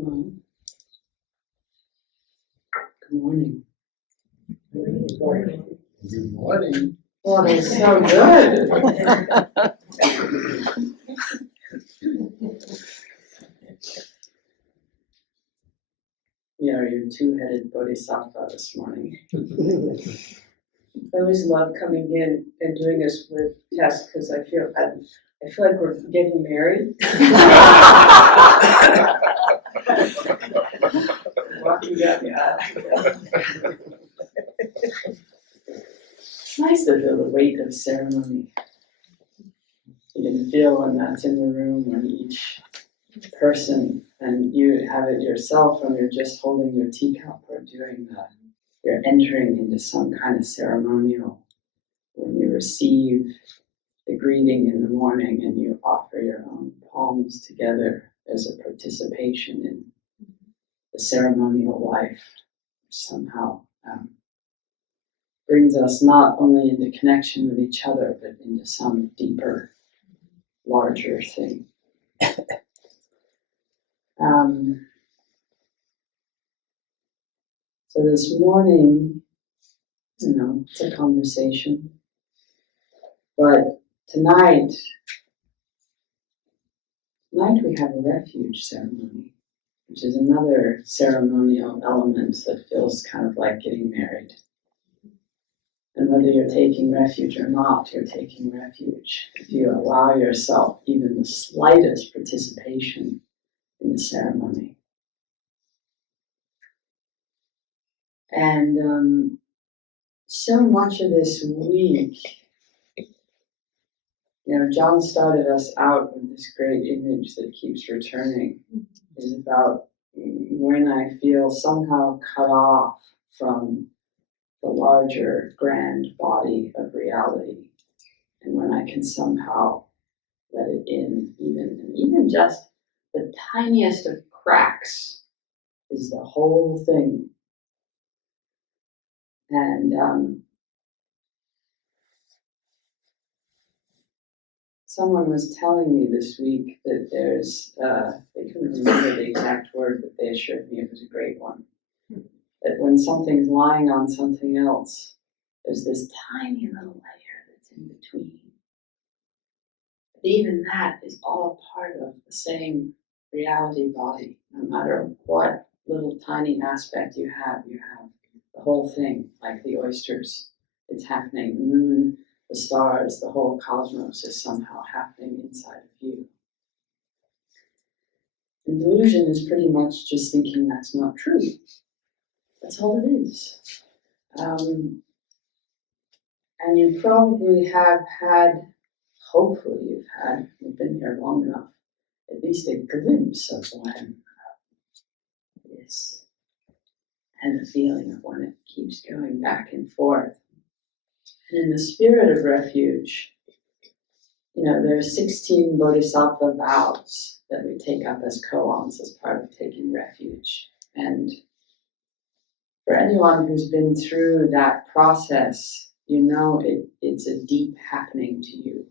Well, good morning. Good morning. Good morning. Well, they're so good. We are your two-headed bodhisattva this morning. I always love coming in and doing this with Tess because I feel like we're getting married. Walking down the aisle. It's nice to feel the weight of ceremony. You can feel when that's in the room, when each person, and you have it yourself when you're just holding your teacup or doing that. You're entering into some kind of ceremonial. When you receive the greeting in the morning and you offer your own palms together as a participation in the ceremonial life, somehow brings us not only into connection with each other, but into some deeper, larger thing. So this morning, it's a conversation. But tonight we have a refuge ceremony, which is another ceremonial element that feels kind of like getting married. And whether you're taking refuge or not, you're taking refuge. If you allow yourself even the slightest participation in the ceremony. And so much of this week, John started us out with this great image that keeps returning, is about when I feel somehow cut off from the larger, grand body of reality, and when I can somehow let it in, even just the tiniest of cracks is the whole thing. And someone was telling me this week that there's, they couldn't remember the exact word, but they assured me it was a great one. That when something's lying on something else, there's this tiny little layer that's in between. But even that is all part of the same reality body. No matter what little tiny aspect you have the whole thing, like the oysters. It's happening. The moon, the stars, the whole cosmos is somehow happening inside of you. And delusion is pretty much just thinking that's not true. That's all it is. And you probably have had, hopefully you've been here long enough, at least a glimpse of when it is, and the feeling of when it keeps going back and forth. And in the spirit of refuge, there are 16 bodhisattva vows that we take up as koans as part of taking refuge. And for anyone who's been through that process, it's a deep happening to you.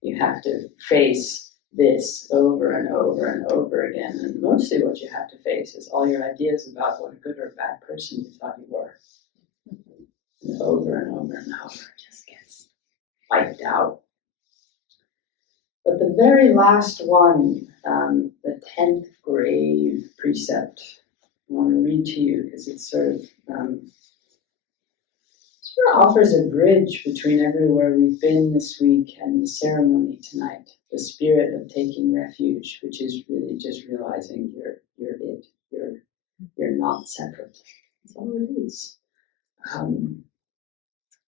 You have to face this over and over and over again. And mostly what you have to face is all your ideas about what a good or bad person you thought you were. And over and over and over, it just gets wiped out. But the very last one, the 10th grave precept, I want to read to you because it sort of offers a bridge between everywhere we've been this week and the ceremony tonight. The spirit of taking refuge, which is really just realizing you're it. You're not separate. That's all it is.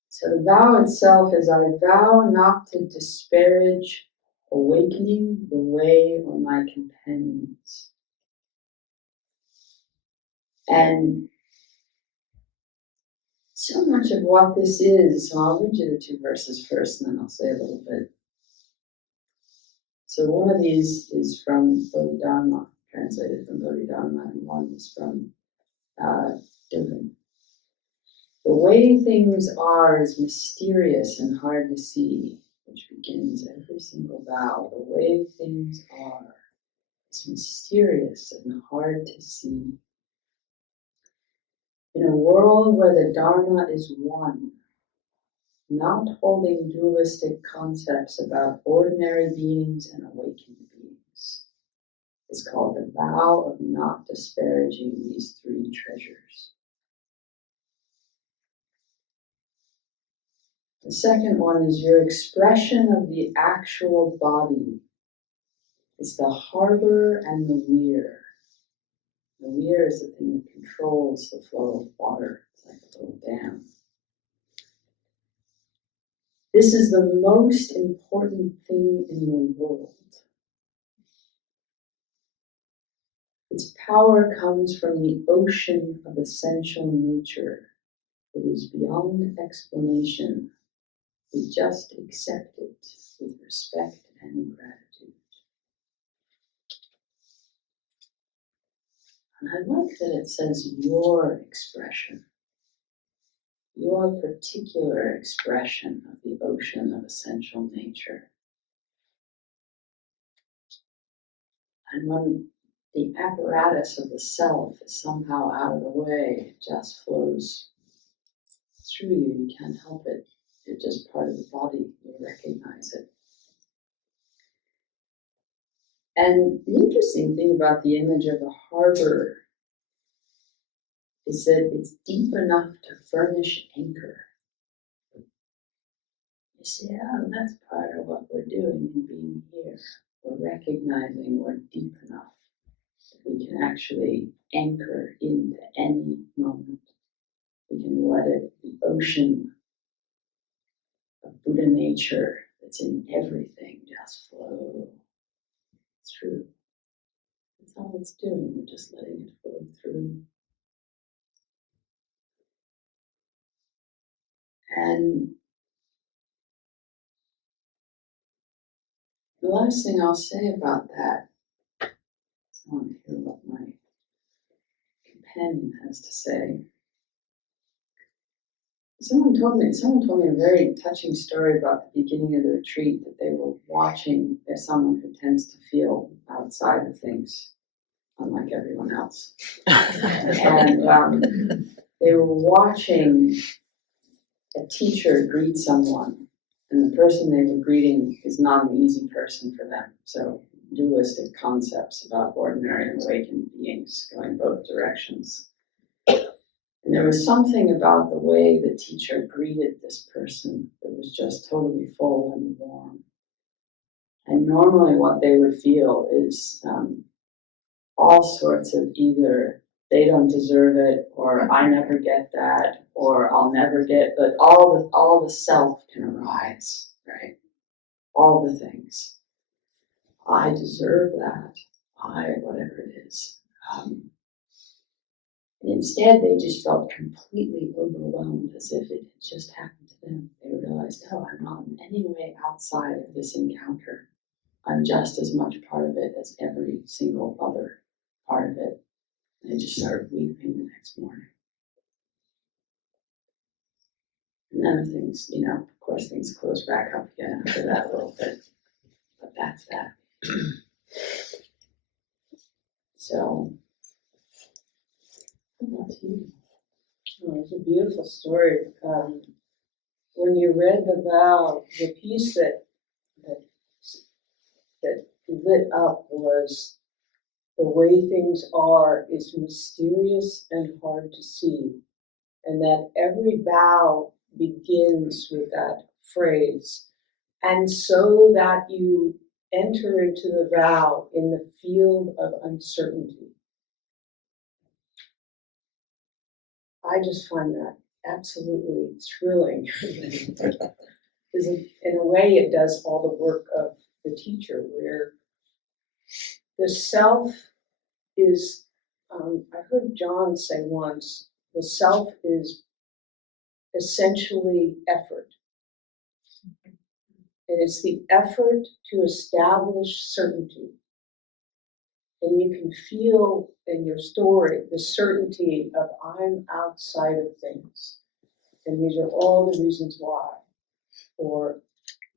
So the vow itself is, I vow not to disparage awakening the way or my companions. And so much of what this is, so I'll read you the 2 verses first and then I'll say a little bit. So one of these is from Bodhidharma, translated from Bodhidharma, and one is from Diltham. The way things are is mysterious and hard to see, which begins every single vow. The way things are is mysterious and hard to see. In a world where the Dharma is one, not holding dualistic concepts about ordinary beings and awakened beings, is called the vow of not disparaging these three treasures. The second one is your expression of the actual body is the harbor and the weir. The weir is the thing that controls the flow of water. It's like a little dam. This is the most important thing in the world. Its power comes from the ocean of essential nature. It is beyond explanation. We just accept it with respect and gratitude. And I like that it says your expression, your particular expression of the ocean of essential nature. And when the apparatus of the self is somehow out of the way, it just flows through you. You can't help it. You're just part of the body. You recognize it. And the interesting thing about the image of a harbor is that it's deep enough to furnish anchor. You see, oh, that's part of what we're doing in being here. We're recognizing we're deep enough that we can actually anchor into any moment. We can let it, the ocean of Buddha nature that's in everything, just flow through. That's all it's doing. We're just letting it flow through. And the last thing I'll say about that, I want to hear what my companion has to say. Someone told me a very touching story about the beginning of the retreat, that they were watching. There's someone who tends to feel outside of things, unlike everyone else. And they were watching a teacher greet someone, and the person they were greeting is not an easy person for them. So dualistic concepts about ordinary and awakened beings going both directions. And there was something about the way the teacher greeted this person that was just totally full and warm. And normally what they would feel is all sorts of either they don't deserve it, or I never get that, or I'll never get, but all the self can arise, right? All the things. I deserve that. Whatever it is. And instead, they just felt completely overwhelmed, as if it had just happened to them. They realized, oh, I'm not in any way outside of this encounter. I'm just as much part of it as every single other part of it. And they just started weeping the next morning. And then things, of course, things close back up again after that a little bit. But that's that. So, how about you? Oh, it's a beautiful story. When you read the vow, the piece that lit up was the way things are is mysterious and hard to see, and that every vow begins with that phrase, and so that you enter into the vow in the field of uncertainty. I just find that absolutely thrilling. Because in a way it does all the work of the teacher, where the self is, I heard John say once, the self is essentially effort. And it's the effort to establish certainty. And you can feel in your story the certainty of I'm outside of things. And these are all the reasons why. Or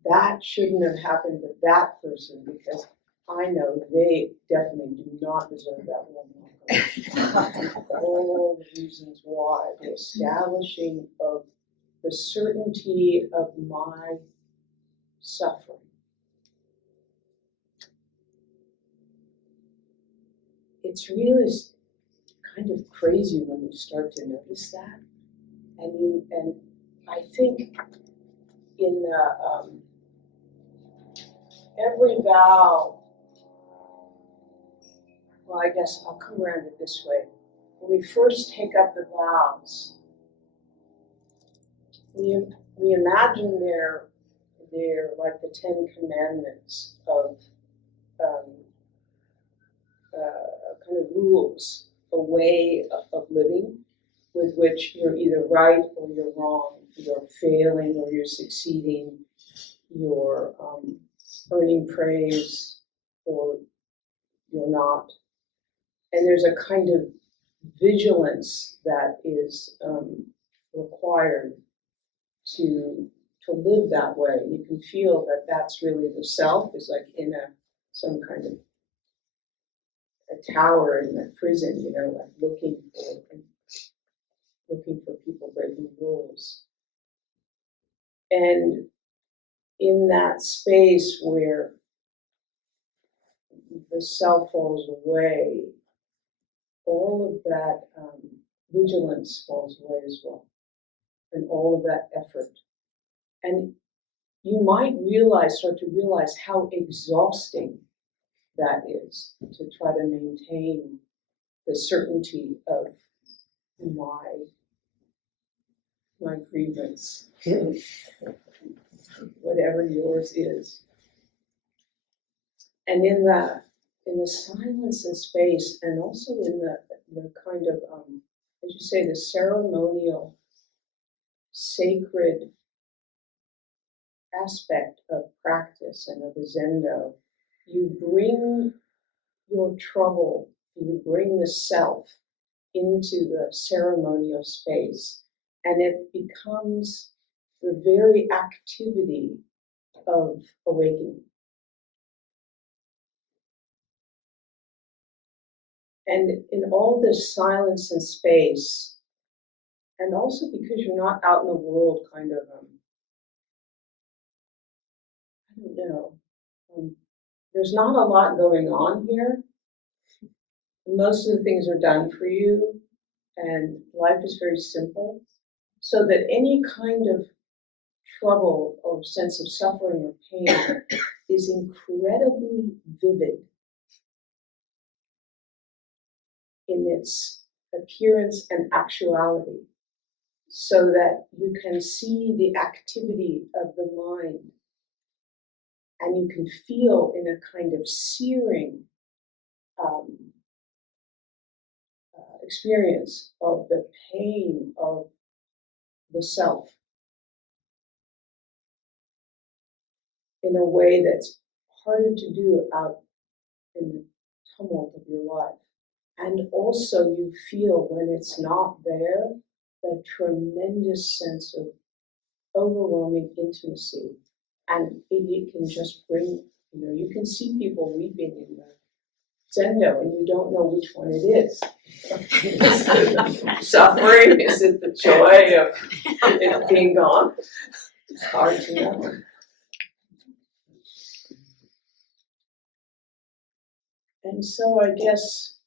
that shouldn't have happened to that person because I know they definitely do not deserve that warm welcome. All the reasons why, the establishing of the certainty of my suffering. It's really kind of crazy when you start to notice that. And I think in the, every vow, well, I guess I'll come around it this way. When we first take up the vows, we imagine they're like the 10 Commandments of kind of rules, a way of living with which you're either right or you're wrong, you're failing or you're succeeding, you're earning praise or you're not. And there's a kind of vigilance that is required to live that way. You can feel that that's really the self is like in some kind of a tower in a prison, like looking for people breaking rules. And in that space where the self falls away, all of that vigilance falls away as well, and all of that effort. And you might start to realize how exhausting that is to try to maintain the certainty of my grievance, whatever yours is. And in the silence and space, and also in the kind of, as you say, the ceremonial, sacred aspect of practice and of the Zendo, you bring your trouble, you bring the self into the ceremonial space, and it becomes the very activity of awakening. And in all this silence and space, and also because you're not out in the world kind of, I don't know, there's not a lot going on here. Most of the things are done for you, and life is very simple. So that any kind of trouble or sense of suffering or pain is incredibly vivid in its appearance and actuality, so that you can see the activity of the mind, and you can feel in a kind of searing experience of the pain of the self in a way that's harder to do out in the tumult of your life. And also you feel when it's not there, that tremendous sense of overwhelming intimacy. And it can just bring, you can see people weeping in the Zendo and you don't know which one it is. Is it suffering? Is it the joy of it being gone? It's hard to know. And so I guess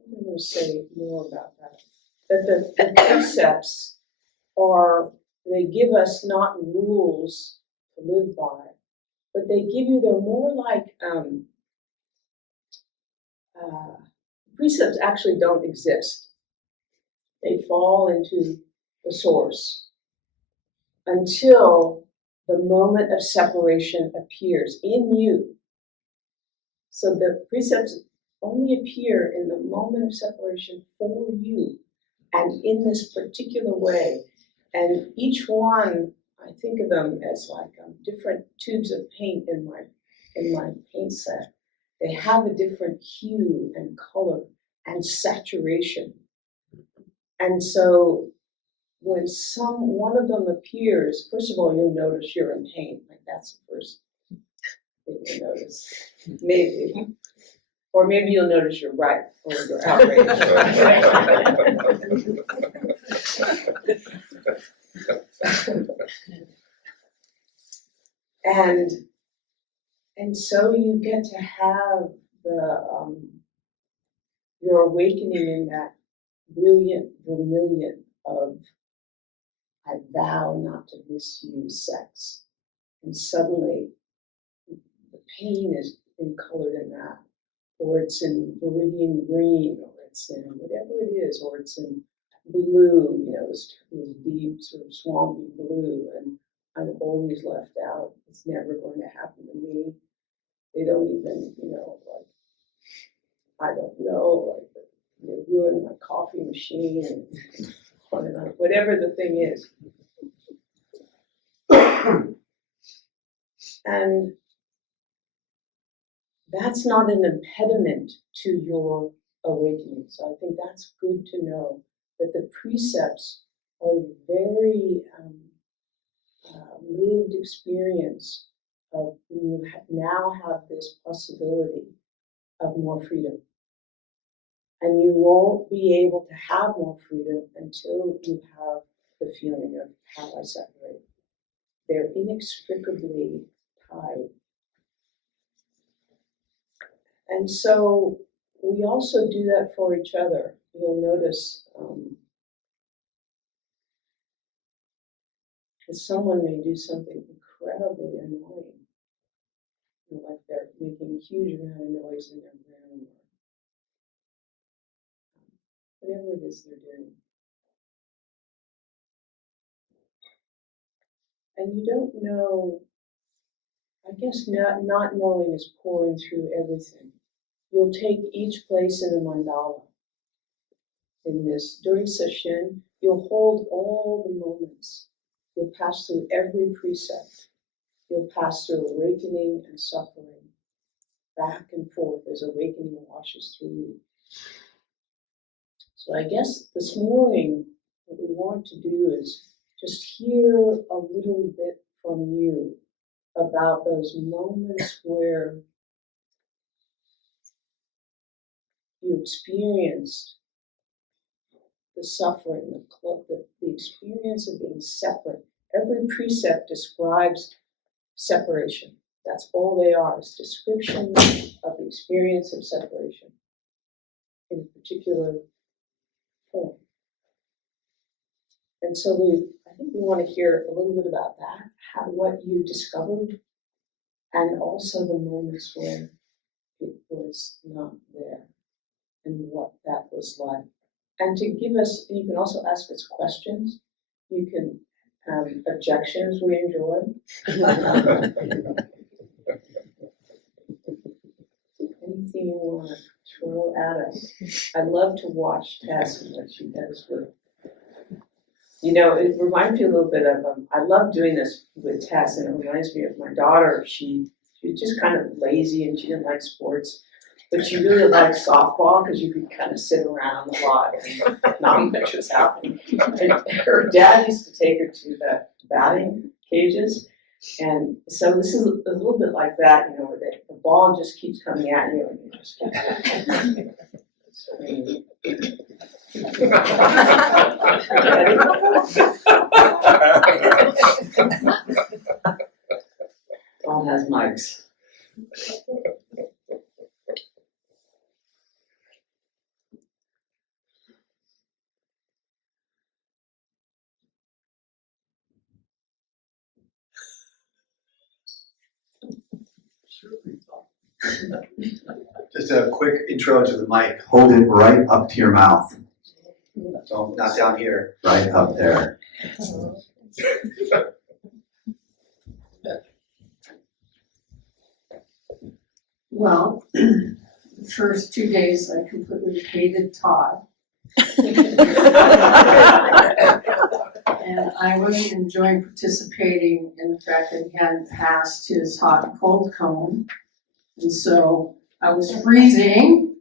I'm going to say more about that. That the precepts they give us not rules to live by, but they're more like, precepts actually don't exist. They fall into the source until the moment of separation appears in you. So the precepts only appear in the moment of separation for you and in this particular way. And each one, I think of them as like different tubes of paint in my paint set. They have a different hue and color and saturation. And so when one of them appears, first of all, you'll notice you're in pain. Like that's the first thing. you'll notice. Maybe. Or maybe you'll notice you're right, or you're outraged. And so you get to have your awakening in that brilliant vermilion of I vow not to misuse sex. And suddenly the pain is encolored in that. Or it's in viridian green, or it's in whatever it is, or it's in blue, this deep sort of swampy blue, and I'm always left out. It's never going to happen to me. They don't even, I don't know, they ruined my coffee machine, and on and on, whatever the thing is. And that's not an impediment to your awakening. So I think that's good to know, that the precepts are a very lived experience of you now have this possibility of more freedom. And you won't be able to have more freedom until you have the feeling of how I separate. They're inextricably tied. And so we also do that for each other. You'll notice that someone may do something incredibly annoying, like they're making a huge amount of noise in their room, or whatever it is they're doing. And you don't know, I guess not knowing is pouring through everything. You'll take each place in the mandala. In this, during Sesshin, you'll hold all the moments. You'll pass through every precept. You'll pass through awakening and suffering, back and forth as awakening washes through you. So I guess this morning, what we want to do is just hear a little bit from you about those moments where you experienced the suffering, the experience of being separate. Every precept describes separation. That's all they are, is descriptions of the experience of separation in a particular form. And so I think we want to hear a little bit about that, what you discovered, and also the moments when it was not there, and what that was like. And to give us, you can also ask us questions. You can have objections we enjoy. Anything you want to throw at us. I love to watch Tess and what she does with. It reminds me a little bit of, I love doing this with Tess, and it reminds me of my daughter. She's just kind of lazy and she didn't like sports. But she really liked softball because you could kind of sit around a lot and not much was happening. And her dad used to take her to the batting cages. And so this is a little bit like that, where the ball just keeps coming at you and you just Ball has mics. Just a quick intro to the mic. Hold it right up to your mouth. So not down here. Right up there. Well, the first 2 days I completely hated Todd. And I wasn't enjoying participating in the fact that he hadn't passed his hot and cold cone. And so I was freezing,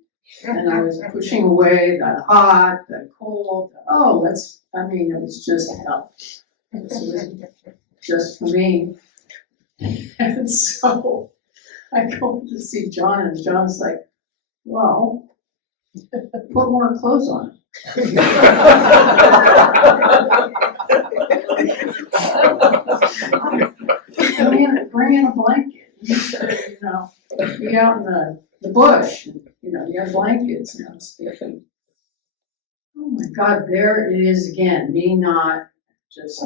and I was pushing away that hot, that cold. Oh, it was just hell. It was just for me. And so I go to see John, and John's like, well, put more clothes on. Bring in a blanket, you know, be out in the bush, you know, you have blankets, and I was thinking, oh my God, there it is again, me not just.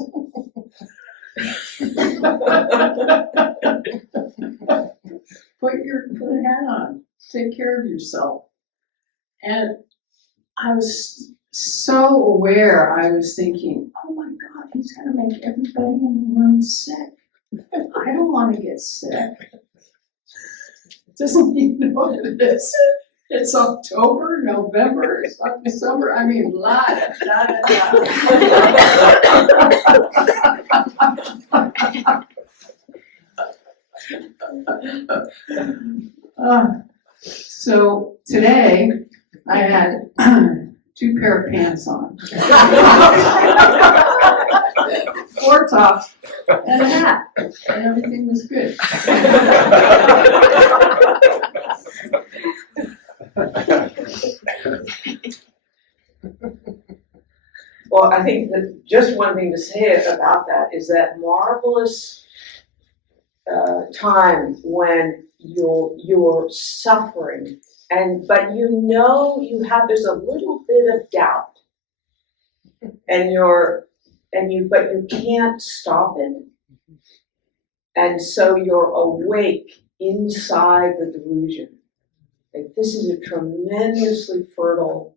Put a hat on, take care of yourself. And I was so aware, I was thinking, oh my God, he's gonna make everybody in the room sick. I don't wanna get sick. Doesn't he know that it's October, November, it's not December, I mean, la da da da. So today, I had 2 pair of pants on. 4 tops and a hat, and everything was good. Well, I think that just one thing to say about that is that marvelous time when you're suffering, but you know there's a little bit of doubt, but you can't stop it, and so you're awake inside the delusion. Like, this is a tremendously fertile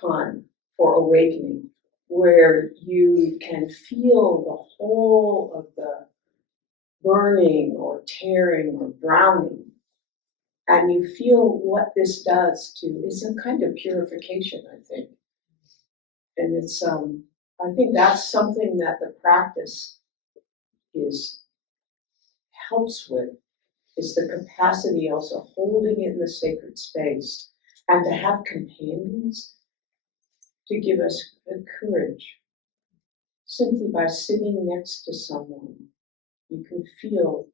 time for awakening, where you can feel the whole of the burning or tearing or drowning, and you feel what this does to, it's a kind of purification, I think. And it's, I think that's something that the practice helps with, is the capacity also holding it in the sacred space, and to have companions to give us the courage. Simply by sitting next to someone, you can feel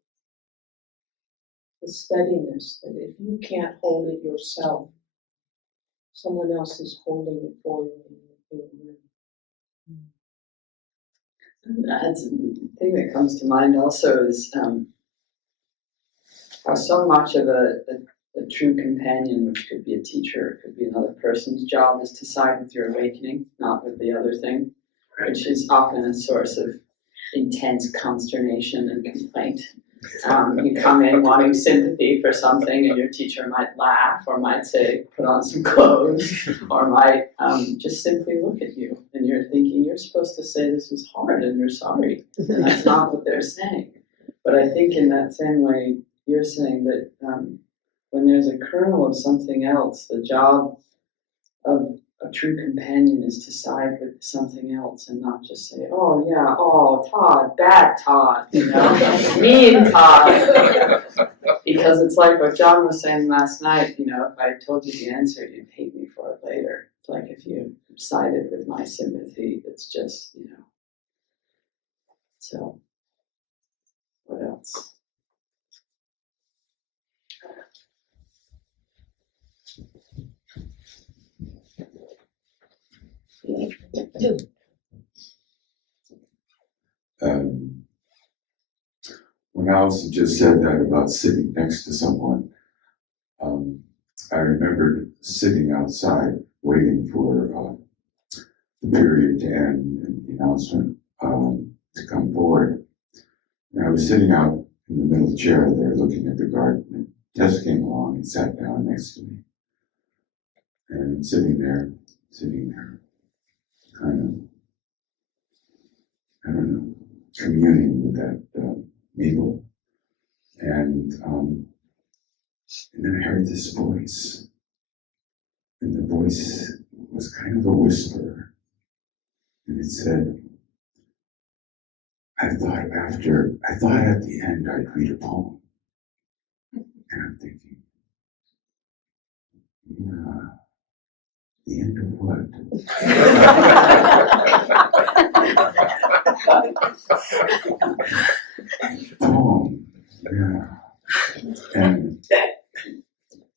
the steadiness that if you can't hold it yourself, someone else is holding it for you in the room. That's the thing that comes to mind also is how so much of a true companion, which could be a teacher, it could be another person's job, is to side with your awakening, not with the other thing, which is often a source of intense consternation and complaint. You come in wanting sympathy for something, and your teacher might laugh, or might say, put on some clothes, or might just simply look at you, and you're thinking, you're supposed to say this is hard and you're sorry. And that's not what they're saying. But I think in that same way, you're saying that when there's a kernel of something else, the job of a true companion is to side with something else and not just say, oh yeah, oh Todd, bad Todd, you know, mean Todd. Because it's like what John was saying last night, you know, if I told you the answer, you'd hate me for it later. It's like if you sided with my sympathy, it's just, you know. So, what else? When Allison just said that about sitting next to someone, I remembered sitting outside waiting for the period to end and the announcement to come forward. And I was sitting out in the middle chair there looking at the garden, and Tess came along and sat down next to me. And sitting there, kind of, I don't know, communing with that needle. And then I heard this voice. And the voice was kind of a whisper. And it said, I thought at the end I'd read a poem. And I'm thinking, yeah, the end of what? Poem, yeah. And,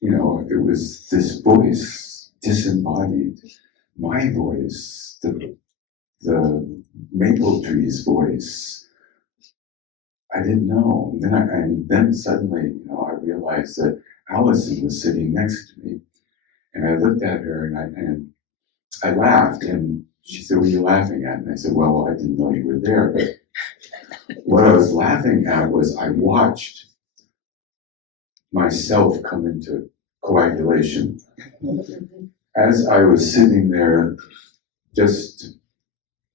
you know, it was this voice, disembodied, my voice, the maple tree's voice. I didn't know. And then suddenly, you know, I realized that Allison was sitting next to me. And I looked at her and I laughed. And she said, "What are you laughing at?" And I said, "Well, I didn't know you were there." But what I was laughing at was I watched myself come into coagulation. As I was sitting there just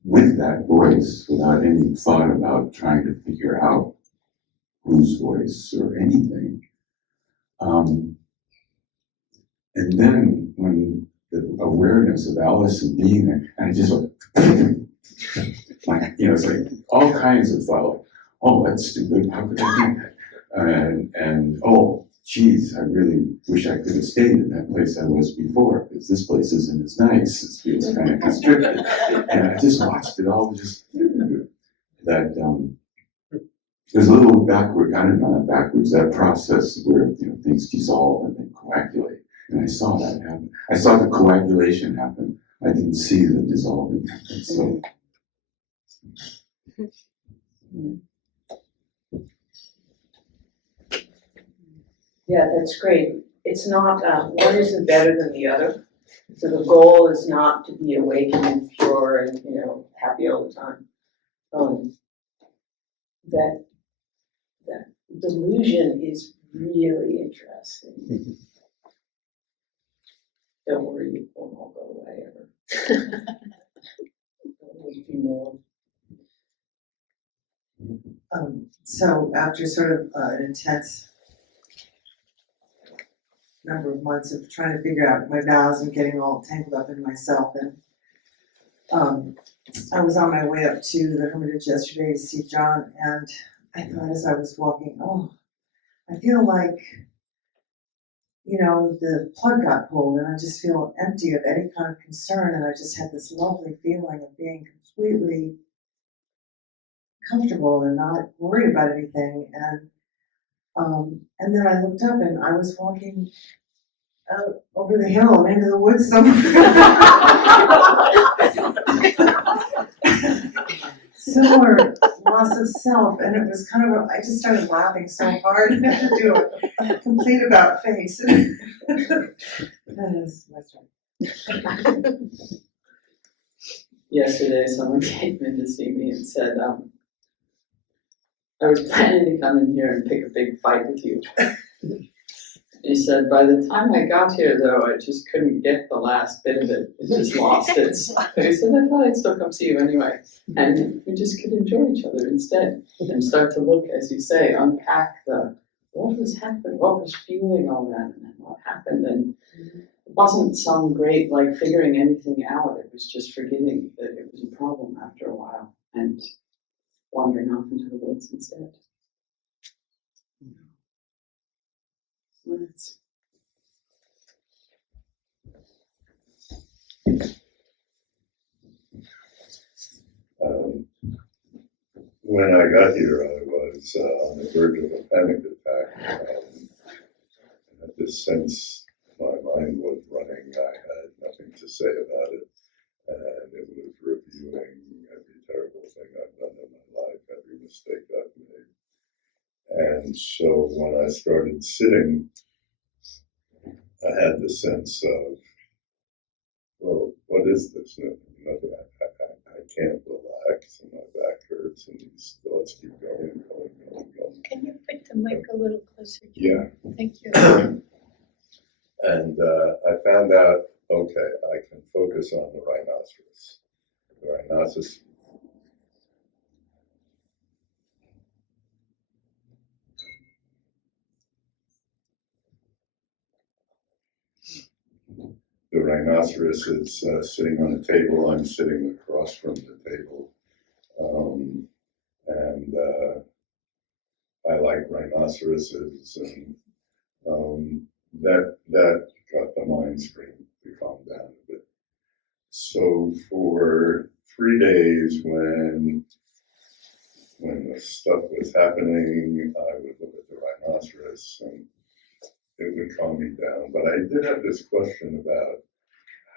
with that voice, without any thought about trying to figure out whose voice or anything. And then when the awareness of Allison being there, and I just went, like, you know, it's like all kinds of thought, like, oh, that's stupid, how could I do that? And oh, geez, I really wish I could have stayed in that place I was before, because this place isn't as nice, it feels kind of constricted. And I just watched it all, just that, there's a little backward, I don't know, not backwards, that process where, you know, things dissolve and then coagulate. And I saw that happen. I saw the coagulation happen. I didn't see the dissolving happen, so. Yeah, that's great. It's not, one isn't better than the other. So the goal is not to be awakened and pure and, you know, happy all the time. That delusion is really interesting. Don't worry, it won't all go away ever. There'll be more. So after sort of an intense number of months of trying to figure out my vows and getting all tangled up in myself, and I was on my way up to the Hermitage yesterday to see John, and I thought as I was walking, oh, I feel like, you know, the plug got pulled and I just feel empty of any kind of concern, and I just had this lovely feeling of being completely comfortable and not worried about anything. And then I looked up and I was walking out over the hill and into the woods somewhere. Similar loss of self, and it was kind of I just started laughing so hard I had to do a complete about face. That is my story. Yesterday, someone came in to see me and said, I was planning to come in here and pick a big fight with you. He said, by the time I got here, though, I just couldn't get the last bit of it. It just lost its. He said, I thought I'd still come see you anyway. And we just could enjoy each other instead and start to look, as you say, unpack what was happening, what was fueling all that, and then what happened. And it wasn't some great, like, figuring anything out. It was just forgetting that it was a problem after a while and wandering off into the woods instead. Words. When I got here, I was on the verge of a panic attack. I had this sense my mind was running. I had nothing to say about it. And it was reviewing every terrible thing I've done in my life, every mistake I've made. And so when I started sitting, I had the sense of, well, what is this? I can't relax, and my back hurts, and these thoughts keep going. Can you put the mic a little closer to Yeah. you? Thank you. And I found out, okay, I can focus on the rhinoceros. The rhinoceros. The rhinoceros is sitting on a table. I'm sitting across from the table. And I like rhinoceroses, and that got the mind stream to calm down a bit. So for 3 days, when the stuff was happening, I would look at the rhinoceros. it would calm me down. But I did have this question about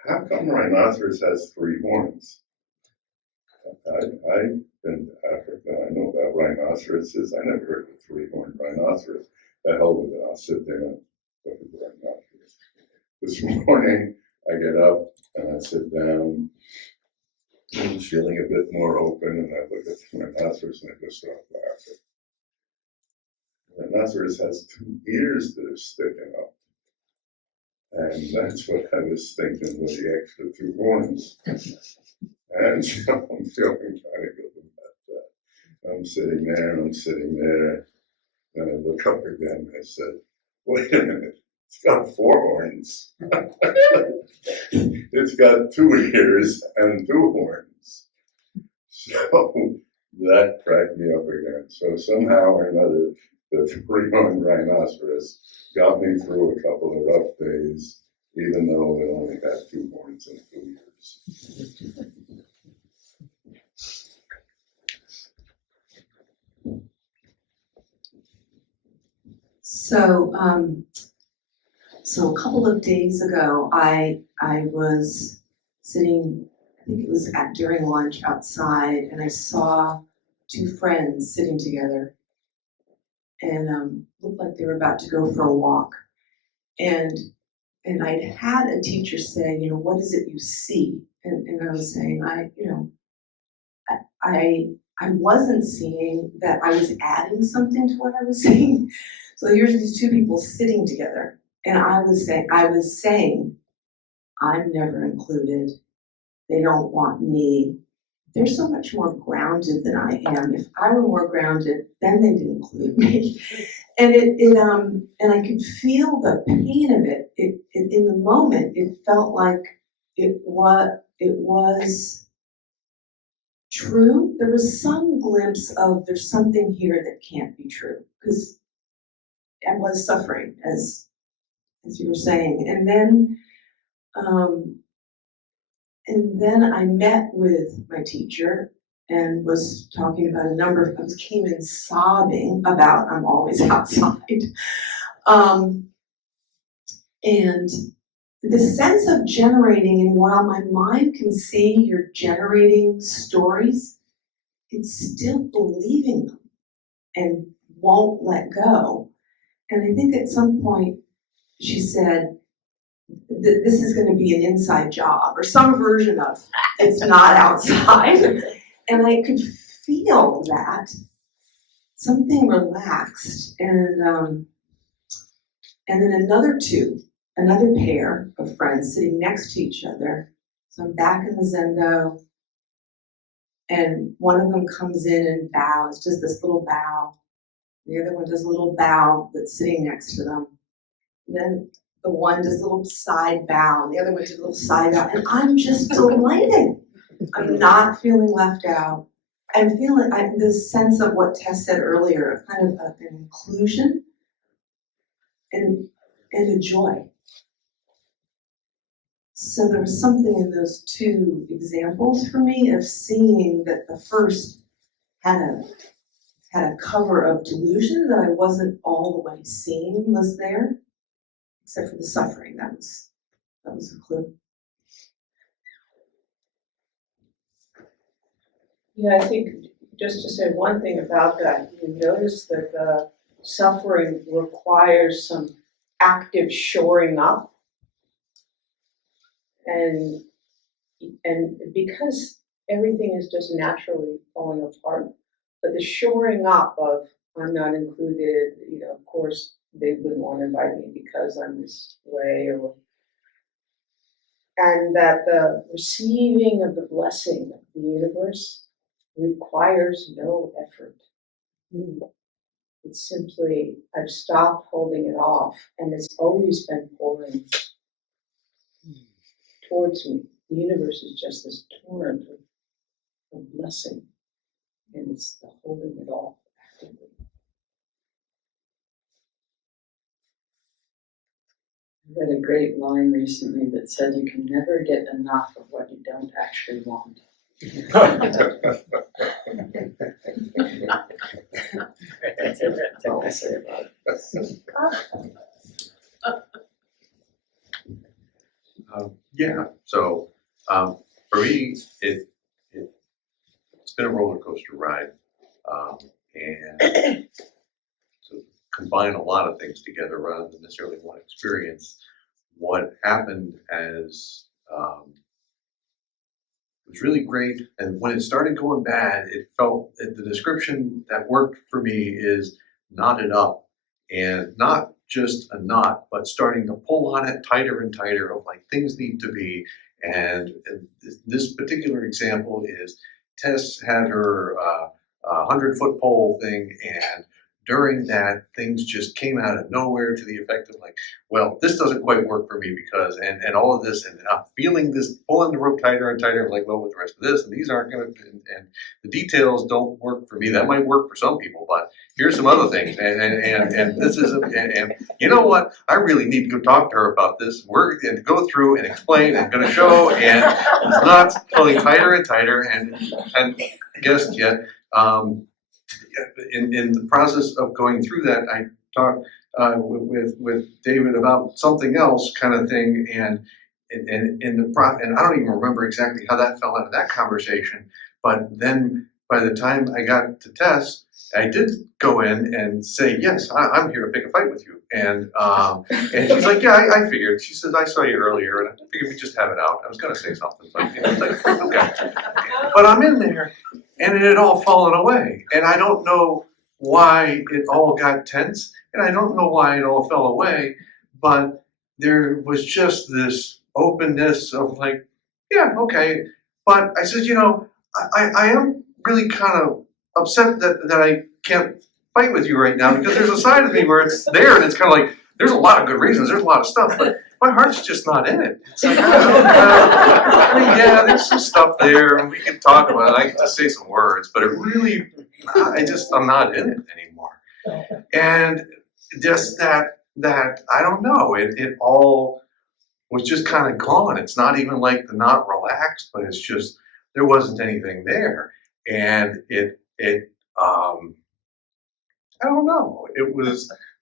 how come rhinoceros has 3 horns? I've been to Africa. I know about rhinoceroses. I never heard of a 3-horned rhinoceros. I hold it and I'll sit there and look at the rhinoceros. This morning, I get up and I sit down, I'm feeling a bit more open, and I look at the rhinoceros and I just start laughing. The rhinoceros has 2 ears that are sticking up. And that's what I was thinking with the extra 2 horns. And so I'm feeling kind of good about that. I'm sitting there, and I look up again and I said, wait a minute, it's got 4 horns. It's got 2 ears and 2 horns. So that cracked me up again. So somehow or another, the 3-horned rhinoceros got me through a couple of rough days, even though it only had 2 horns and 2 ears. So a couple of days ago, I was sitting, I think it was during lunch outside, and I saw 2 friends sitting together, and looked like they were about to go for a walk. And I'd had a teacher say, you know, what is it you see? And I was saying, I wasn't seeing that I was adding something to what I was seeing. So here's these 2 people sitting together, and I was saying, I'm never included. They don't want me. They're so much more grounded than I am. If I were more grounded, then they'd include me. And and I could feel the pain of it. It in the moment, it felt like it was true. There was some glimpse of there's something here that can't be true, because I was suffering, as you were saying. And then I met with my teacher and was talking about a number of, I came in sobbing about I'm always outside. And the sense of generating, and while my mind can see you're generating stories, it's still believing them and won't let go. And I think at some point she said, this is going to be an inside job, or some version of it's not outside. And I could feel that something relaxed, and then another pair of friends sitting next to each other. So I'm back in the Zendo, and one of them comes in and bows, just this little bow. The other one does a little bow that's sitting next to them. And then the one does a little side bow, and the other one does a little side bow, and I'm just delighted. I'm not feeling left out. I'm feeling this sense of what Tess said earlier, of kind of an inclusion and a joy. So there was something in those 2 examples for me of seeing that the first had a cover of delusion that I wasn't all the way seeing was there, except for the suffering. That was a clue. Yeah, I think just to say one thing about that, you notice that the suffering requires some active shoring up. And because everything is just naturally falling apart, but the shoring up of I'm not included, of course they wouldn't want to invite me because I'm this way, and that the receiving of the blessing of the universe requires no effort. It's simply, I've stopped holding it off, and it's always been pouring towards me. The universe is just this torrent of blessing, and it's the holding it off actively. I read a great line recently that said you can never get enough of what you don't actually want. That's all I'll say about it. Yeah, so, for me, it's been a roller coaster ride. And to combine a lot of things together rather than necessarily one experience, what happened as, it was really great, and when it started going bad, it felt, the description that worked for me is knotted up, and not just a knot, but starting to pull on it tighter and tighter of like things need to be. And this particular example is Tess had her 100-foot pole thing, and during that, things just came out of nowhere to the effect of like, well, this doesn't quite work for me because, and all of this, and I'm feeling this, pulling the rope tighter and tighter, like, well, with the rest of this, and these aren't gonna, and the details don't work for me. That might work for some people, but here's some other things, and this isn't, and you know what? I really need to go talk to her about this. We're going to go through and explain and gonna show, and it's not pulling tighter and tighter, and guess yet, in the process of going through that, I talked with David about something else kind of thing, and I don't even remember exactly how that fell out of that conversation. But then by the time I got to Tess, I did go in and say, yes, I'm here to pick a fight with you. And she's like, yeah, I figured. She says, I saw you earlier, and I figured we'd just have it out. I was going to say something, but like, okay. But I'm in there, and it had all fallen away. And I don't know why it all got tense, and I don't know why it all fell away, but there was just this openness of like, yeah, okay. But I said, I am really kind of upset that I can't fight with you right now, because there's a side of me where it's there, and it's kind of like, there's a lot of good reasons, there's a lot of stuff, but my heart's just not in it. It's like, I mean, yeah, there's some stuff there, and we can talk about it. I get to say some words, but it really, I'm not in it anymore. And just that I don't know, it all was just kind of gone. It's not even like the knot relaxed, but it's just, there wasn't anything there. And I don't know,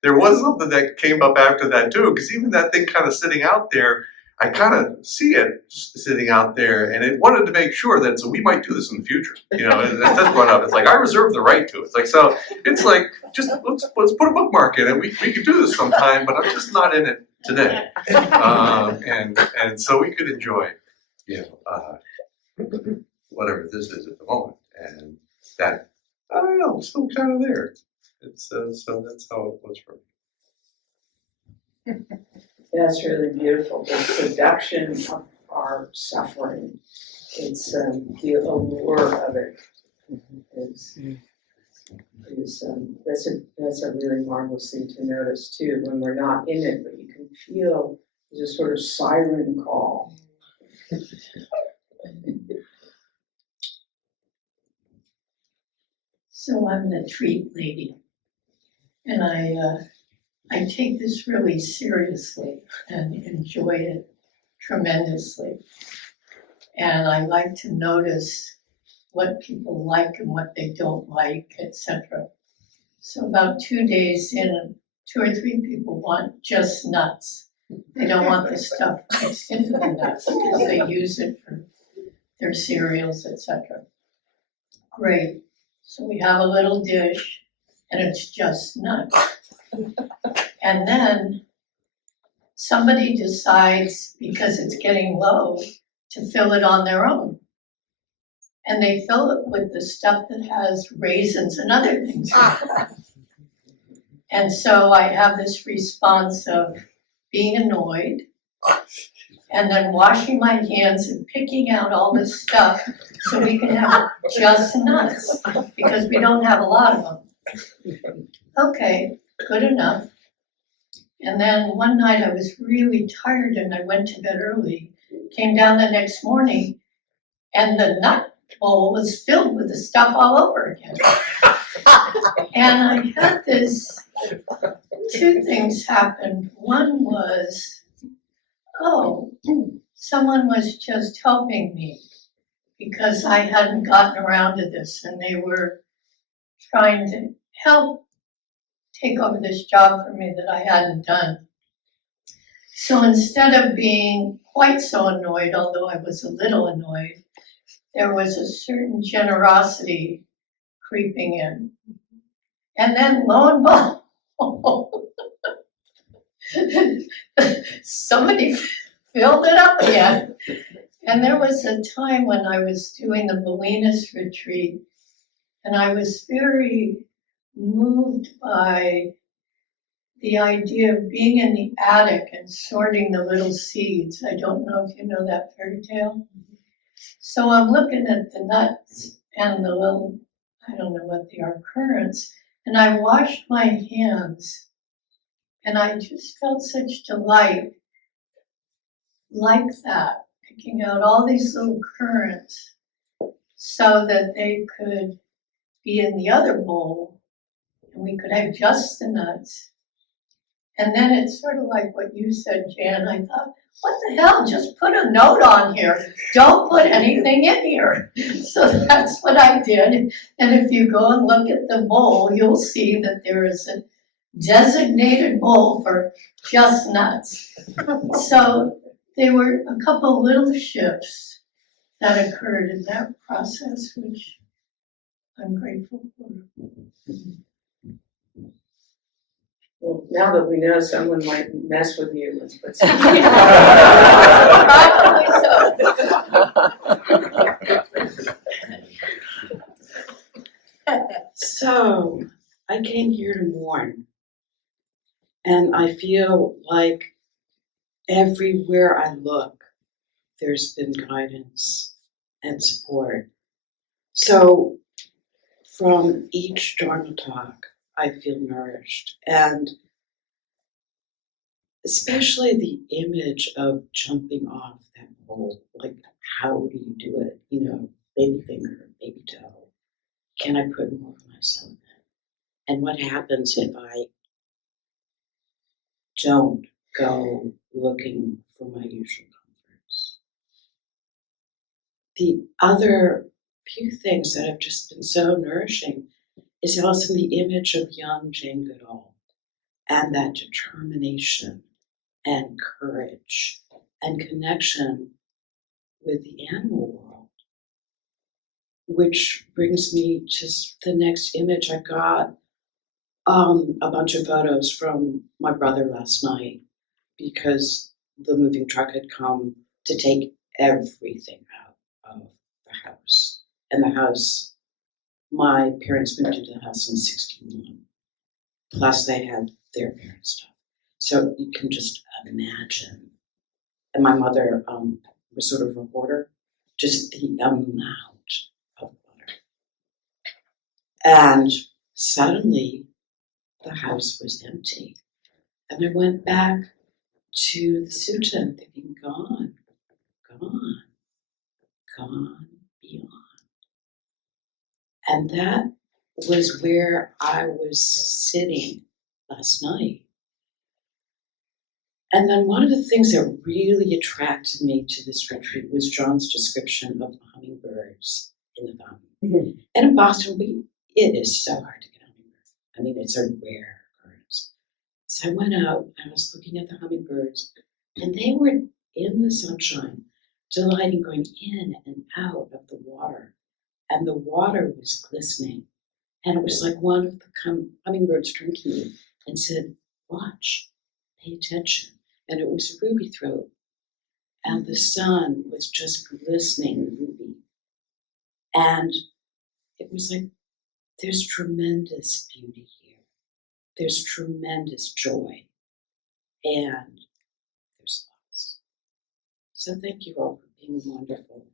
there was something that came up after that too, because even that thing kind of sitting out there, I kind of see it sitting out there, and it wanted to make sure that, so we might do this in the future, and that's brought up. It's like, I reserve the right to it. It's like, so it's like, just let's put a bookmark in it. We could do this sometime, but I'm just not in it today. And so we could enjoy, whatever this is at the moment, and that, I don't know, it's still kind of there. It's so that's how it was for me. That's really beautiful. The seduction of our suffering. It's the allure of it. That's a really marvelous thing to notice too. When we're not in it, but you can feel there's a sort of siren call. So I'm the treat lady, and I take this really seriously and enjoy it tremendously. And I like to notice what people like and what they don't like, etc. So about 2 days in, 2 or 3 people want just nuts. They don't want the stuff mixed into the nuts because they use it for their cereals, etc. Great. So we have a little dish, and it's just nuts. And then somebody decides, because it's getting low, to fill it on their own. And they fill it with the stuff that has raisins and other things in it. And so I have this response of being annoyed, and then washing my hands and picking out all this stuff so we can have just nuts, because we don't have a lot of them. Okay, good enough. And then one night I was really tired and I went to bed early, came down the next morning, and the nut bowl was filled with the stuff all over again. And I had this, 2 things happened. One was, someone was just helping me because I hadn't gotten around to this, and they were trying to help take over this job for me that I hadn't done. So instead of being quite so annoyed, although I was a little annoyed, there was a certain generosity creeping in. And then lo and behold, somebody filled it up again. And there was a time when I was doing the Bolinas retreat, and I was very moved by the idea of being in the attic and sorting the little seeds. I don't know if you know that fairy tale. So I'm looking at the nuts and the little, I don't know what they are, currants, and I washed my hands, and I just felt such delight like that, picking out all these little currants so that they could be in the other bowl, and we could have just the nuts. And then it's sort of like what you said, Jan. I thought, what the hell? Just put a note on here. Don't put anything in here. So that's what I did. And if you go and look at the bowl, you'll see that there is a designated bowl for just nuts. So there were a couple little shifts that occurred in that process, which I'm grateful for. Well, now that we know someone might mess with you, let's put some. Probably so. So, I came here to mourn, and I feel like everywhere I look, there's been guidance and support. So, from each Dharma talk, I feel nourished, and especially the image of jumping off that pole, like how do you do it? You know, baby finger, baby toe. Can I put more of myself in? And what happens if I don't go looking for my usual comforts? The other few things that have just been so nourishing is also the image of young Jane Goodall and that determination and courage and connection with the animal world, which brings me to the next image. I got a bunch of photos from my brother last night because the moving truck had come to take everything out of the house. And the house, my parents moved into the house in '61. Plus they had their parents' stuff. So you can just imagine. And my mother was sort of a hoarder, just the amount of clutter. And suddenly the house was empty. And I went back to the sutta and thinking, gone, gone, gone beyond. And that was where I was sitting last night. And then one of the things that really attracted me to this retreat was John's description of the hummingbirds in the fountain. Mm-hmm. And in Boston, it is so hard to get hummingbirds. I mean, it's a rare occurrence. So I went out and I was looking at the hummingbirds, and they were in the sunshine, delighting, going in and out of the water. And the water was glistening. And it was like one of the hummingbirds turned to me and said, watch, pay attention. And it was ruby throat. And the sun was just glistening ruby. And it was like, there's tremendous beauty here. There's tremendous joy. And there's loss. So thank you all for being wonderful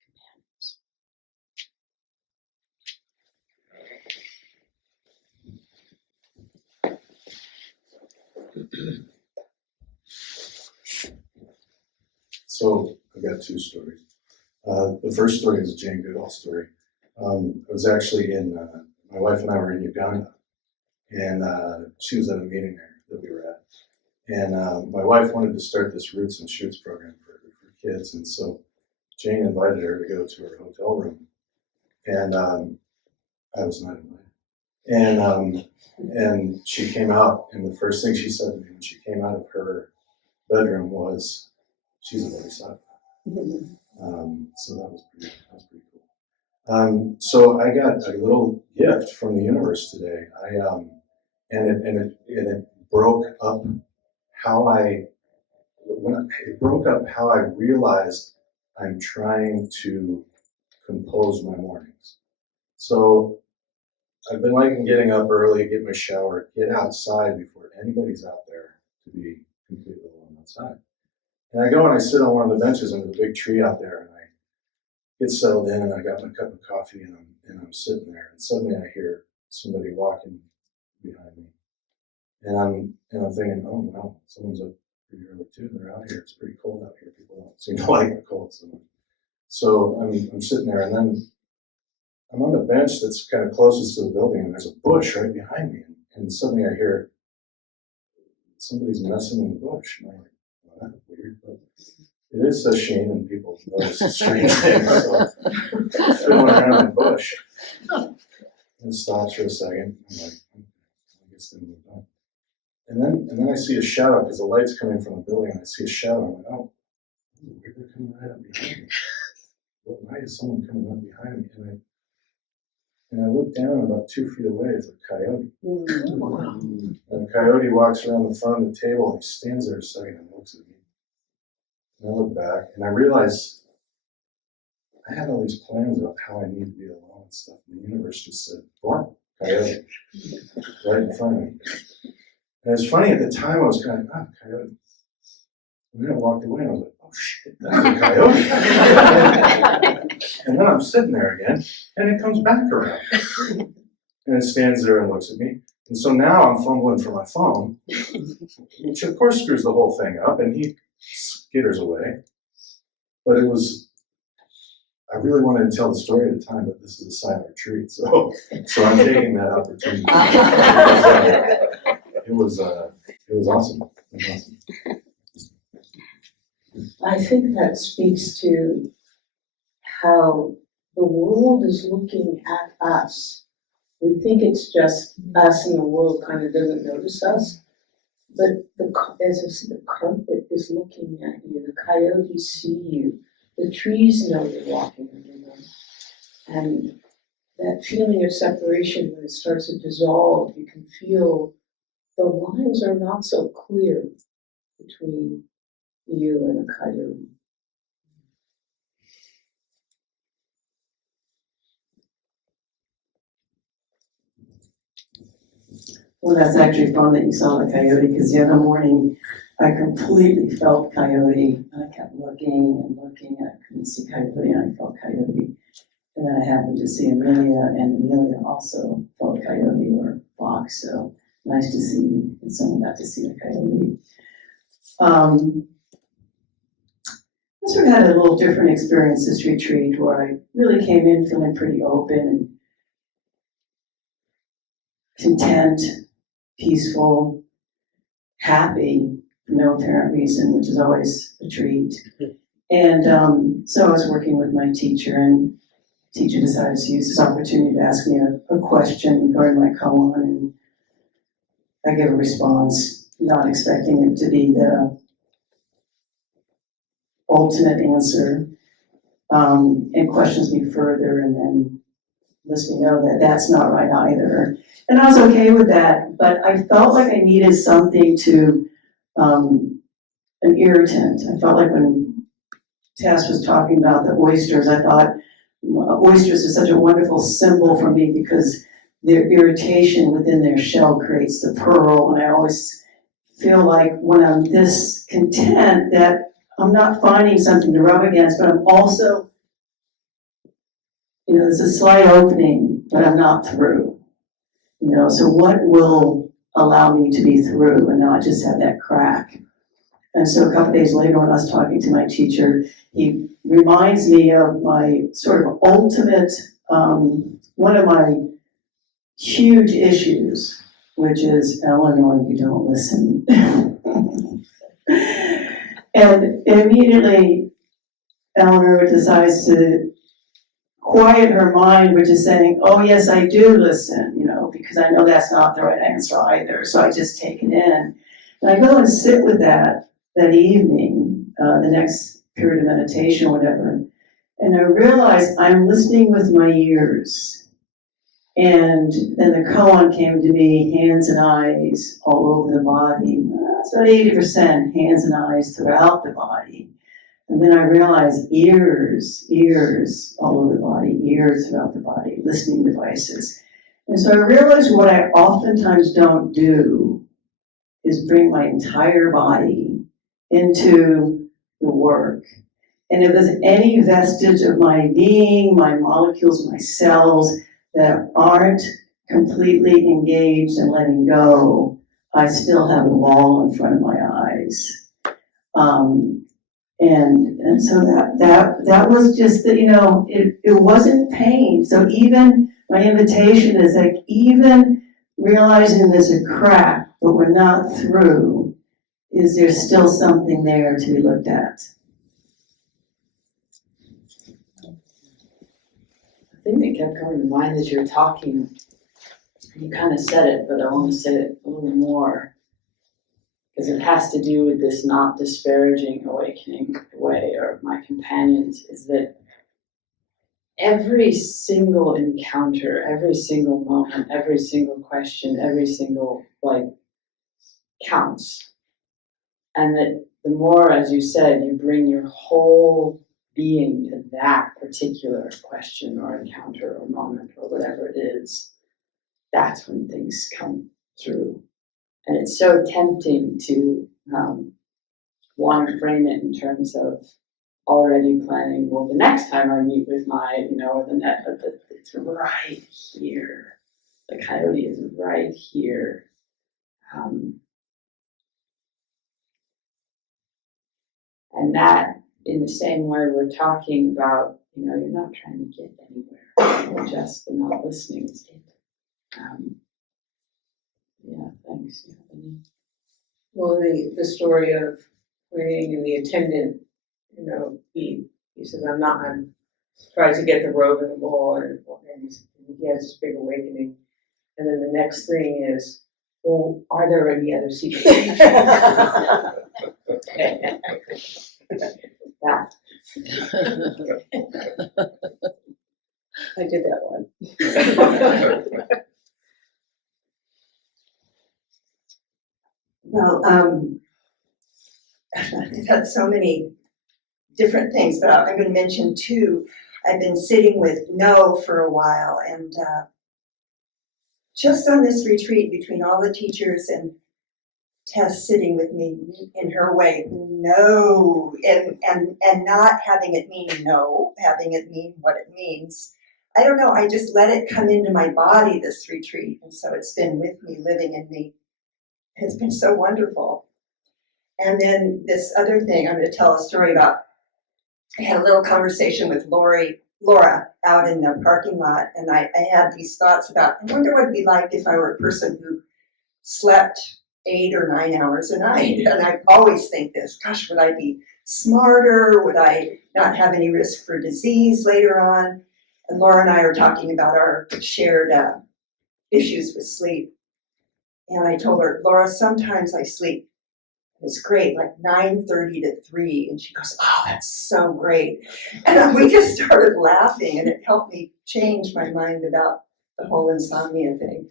companions. So I've got two stories. The first story is a Jane Goodall story. I was actually my wife and I were in Uganda, and she was at a meeting there that we were at. And my wife wanted to start this Roots and Shoots program for kids, and so Jane invited her to go to her hotel room, and I was not invited. And she came out, and the first thing she said to me when she came out of her bedroom was, she's a bodhisattva. So that was pretty cool. So I got a little gift from the universe today. And it broke up how it broke up how I realized I'm trying to compose my mornings. So I've been liking getting up early, get my shower, get outside before anybody's out there to be completely alone outside. And I go and I sit on one of the benches under the big tree out there, and I get settled in, and I got my cup of coffee, and I'm sitting there, and suddenly I hear somebody walking behind me, and I'm thinking, oh no, someone's up pretty early too. They're out here. It's pretty cold out here. People don't seem to like the cold so much. So I'm sitting there, and then I'm on the bench that's kind of closest to the building, and there's a bush right behind me, and suddenly I hear somebody's messing in the bush, and I'm like, well, that's weird, but it is Sesshin, and people notice strange things, so I'm fiddling around in the bush. And it stops for a second. I'm like, I guess they moved on. And then I see a shadow, because the light's coming from the building, and I see a shadow. I'm like, oh, weird, they're coming right up behind me. Why is someone coming up behind me? And I look down, and about 2 feet away is a coyote. And the coyote walks around the front of the table, and he stands there a second and looks at me. And I look back, and I realize I had all these plans about how I need to be alone and stuff. And the universe just said, "Born, coyote," right in front of me. And it's funny, at the time I was kind of, coyote. And then I walked away, and I was like, oh shit, that's a coyote. And then I'm sitting there again, and it comes back around. And it stands there and looks at me. And so now I'm fumbling for my phone, which of course screws the whole thing up, and he skitters away. But I really wanted to tell the story at the time, but this is a silent retreat, so I'm taking that opportunity. It was awesome. It was awesome. I think that speaks to how the world is looking at us. We think it's just us, and the world kind of doesn't notice us. But as I said, the carpet is looking at you. The coyotes see you. The trees know you're walking under them. And that feeling of separation, when it starts to dissolve, you can feel the lines are not so clear between you and a coyote. Well, that's actually fun that you saw the coyote, because the other morning I completely felt coyote. I kept looking and looking, and I couldn't see coyote, and I felt coyote. And then I happened to see Amelia, and Amelia also felt coyote or fox, so nice to see that someone got to see a coyote. I sort of had a little different experience this retreat, where I really came in feeling pretty open and content, peaceful, happy, for no apparent reason, which is always a treat. And so I was working with my teacher, and the teacher decided to use this opportunity to ask me a question regarding my koan, and I gave a response, not expecting it to be the ultimate answer, and questions me further, and then lets me know that that's not right either. And I was okay with that, but I felt like I needed something to, an irritant. I felt like when Tess was talking about the oysters, I thought oysters is such a wonderful symbol for me, because their irritation within their shell creates the pearl, and I always feel like when I'm this content that I'm not finding something to rub against, but I'm also, there's a slight opening, but I'm not through. So what will allow me to be through and not just have that crack? And so a couple days later, when I was talking to my teacher, he reminds me of my sort of ultimate, one of my huge issues, which is, Eleanor, you don't listen. And immediately, Eleanor decides to quiet her mind, which is saying, oh yes, I do listen, because I know that's not the right answer either, so I just take it in. And I go and sit with that that evening, the next period of meditation or whatever, and I realized I'm listening with my ears. And then the koan came to me, hands and eyes all over the body. That's about 80% hands and eyes throughout the body. And then I realized ears all over the body, ears throughout the body, listening devices. And so I realized what I oftentimes don't do is bring my entire body into the work. And if there's any vestige of my being, my molecules, my cells that aren't completely engaged and letting go, I still have a wall in front of my eyes. And so that was just that, it wasn't pain. So even my invitation is like, even realizing there's a crack, but we're not through, is there still something there to be looked at? The thing that kept coming to mind as you're talking, you kind of said it, but I want to say it a little more, because it has to do with this not disparaging awakening way of my companions, is that every single encounter, every single moment, every single question, every single, counts. And that the more, as you said, you bring your whole being to that particular question or encounter or moment or whatever it is, that's when things come through. And it's so tempting to want to frame it in terms of already planning, well, the next time I meet with my, or the net, but it's right here. The coyote is right here. And that, in the same way we're talking about, you're not trying to get anywhere. Just the not listening is it. Yeah, thanks. Well, the story of Wayne and the attendant, he says, I'm trying to get the robe and the bowl, and he has this big awakening. And then the next thing is, well, are there any other secret teachings? That. I did that one. Well, I've had so many different things, but I'm going to mention two. I've been sitting with No for a while, and just on this retreat, between all the teachers and Tess sitting with me in her way, no, and not having it mean no, having it mean what it means. I don't know, I just let it come into my body, this retreat, and so it's been with me, living in me. It's been so wonderful. And then this other thing, I'm going to tell a story about, I had a little conversation with Laura out in the parking lot, and I had these thoughts about, I wonder what it'd be like if I were a person who slept 8 or 9 hours a night. And I always think this, gosh, would I be smarter? Would I not have any risk for disease later on? And Laura and I are talking about our shared issues with sleep. And I told her, Laura, sometimes I sleep. It's great, like 9:30 to 3. And she goes, oh, that's so great. And we just started laughing, and it helped me change my mind about the whole insomnia thing,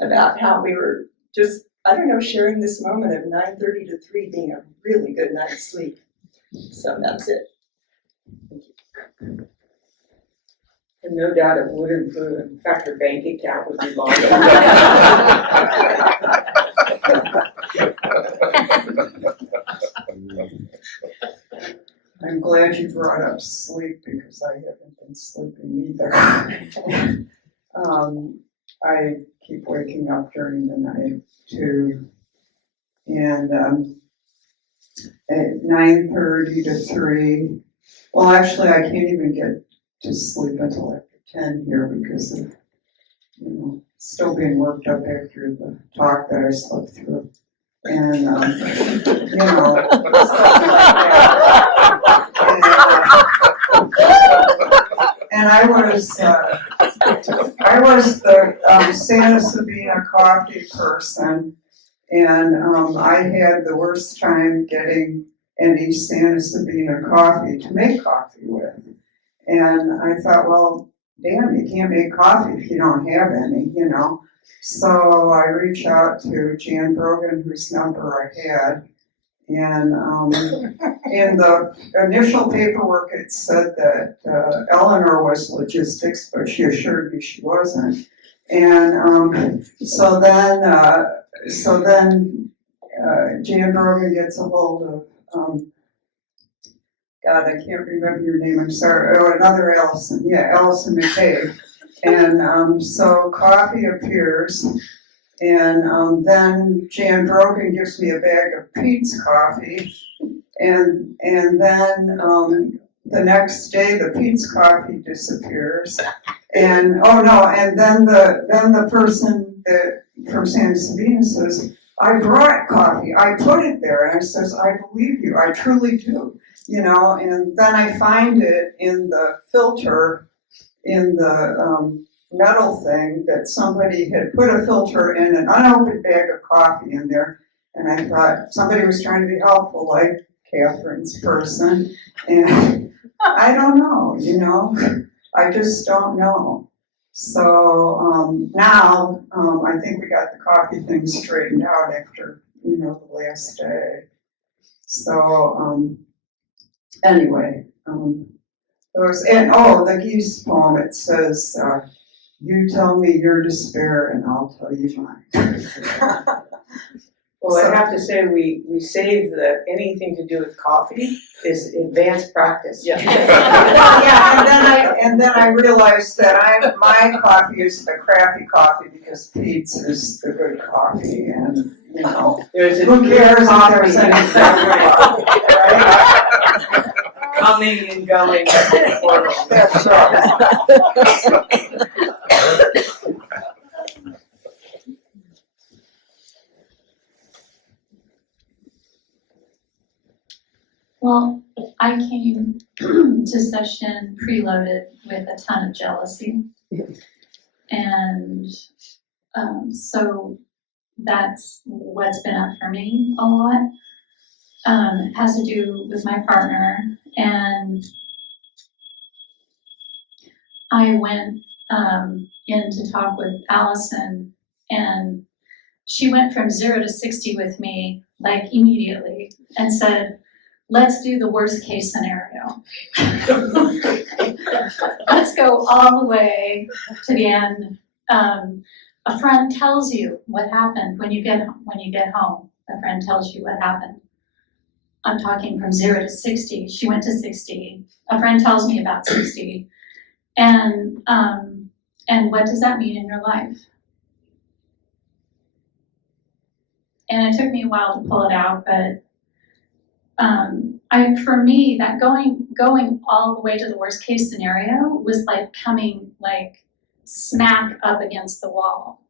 about how we were just, I don't know, sharing this moment of 9:30 to 3 being a really good night's sleep. So that's it. Thank you. And no doubt it would improve. In fact, her bank account would be larger. I'm glad you brought up sleep, because I haven't been sleeping either. I keep waking up during the night too. And at 9:30 to 3, well, actually I can't even get to sleep until after 10 here because of, still being worked up after the talk that I slept through. And, and I was the Santa Sabina coffee person, And I had the worst time getting any Santa Sabina coffee to make coffee with. And I thought, well, damn, you can't make coffee if you don't have any, you know. So I reached out to Jan Brogan, whose number I had. And in the initial paperwork, it said that Eleanor was logistics, but she assured me she wasn't. And so then Jan Brogan gets a hold of, God, I can't remember your name, I'm sorry, oh, another Allison, yeah, Allison McKay. And so coffee appears, and then Jan Brogan gives me a bag of Pete's coffee, and then the next day the Pete's coffee disappears, and oh no, and then the person that from Santa Sabina says, I brought coffee, I put it there, and I says, I believe you, I truly do, you know, and then I find it in the filter in the metal thing that somebody had put a filter in an unopened bag of coffee in there, and I thought somebody was trying to be helpful, like Catherine's person, and I don't know, you know, I just don't know. So now I think we got the coffee thing straightened out after, you know, the last day. So anyway, those, and oh, the geese poem, it says, you tell me your despair and I'll tell you mine. Well, I have to say, we save the anything to do with coffee is advanced practice. Yeah. Yeah, and then I realized that my coffee is the crappy coffee because Pete's is the good coffee, and you know, There's a who cares if there's coffee any coffee, right? coming and going. That's right. Well, I came to Sesshin preloaded with a ton of jealousy. And so that's what's been up for me a lot. It has to do with my partner. And I went in to talk with Allison, and she went from 0 to 60 with me, like immediately, and said, let's do the worst case scenario. Let's go all the way to the end. A friend tells you what happened when you get home. A friend tells you what happened. I'm talking from 0 to 60. She went to 60. A friend tells me about 60. And what does that mean in your life? And it took me a while to pull it out, but for me, that going all the way to the worst case scenario was like coming like smack up against the wall.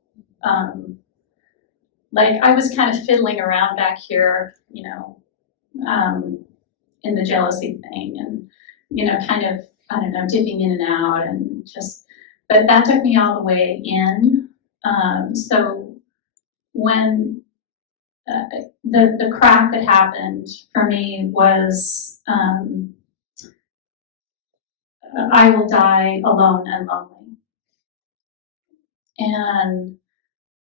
Like I was kind of fiddling around back here, you know, in the jealousy thing, and you know, kind of, I don't know, dipping in and out, and just, but that took me all the way in. So when the crack that happened for me was, I will die alone and lonely.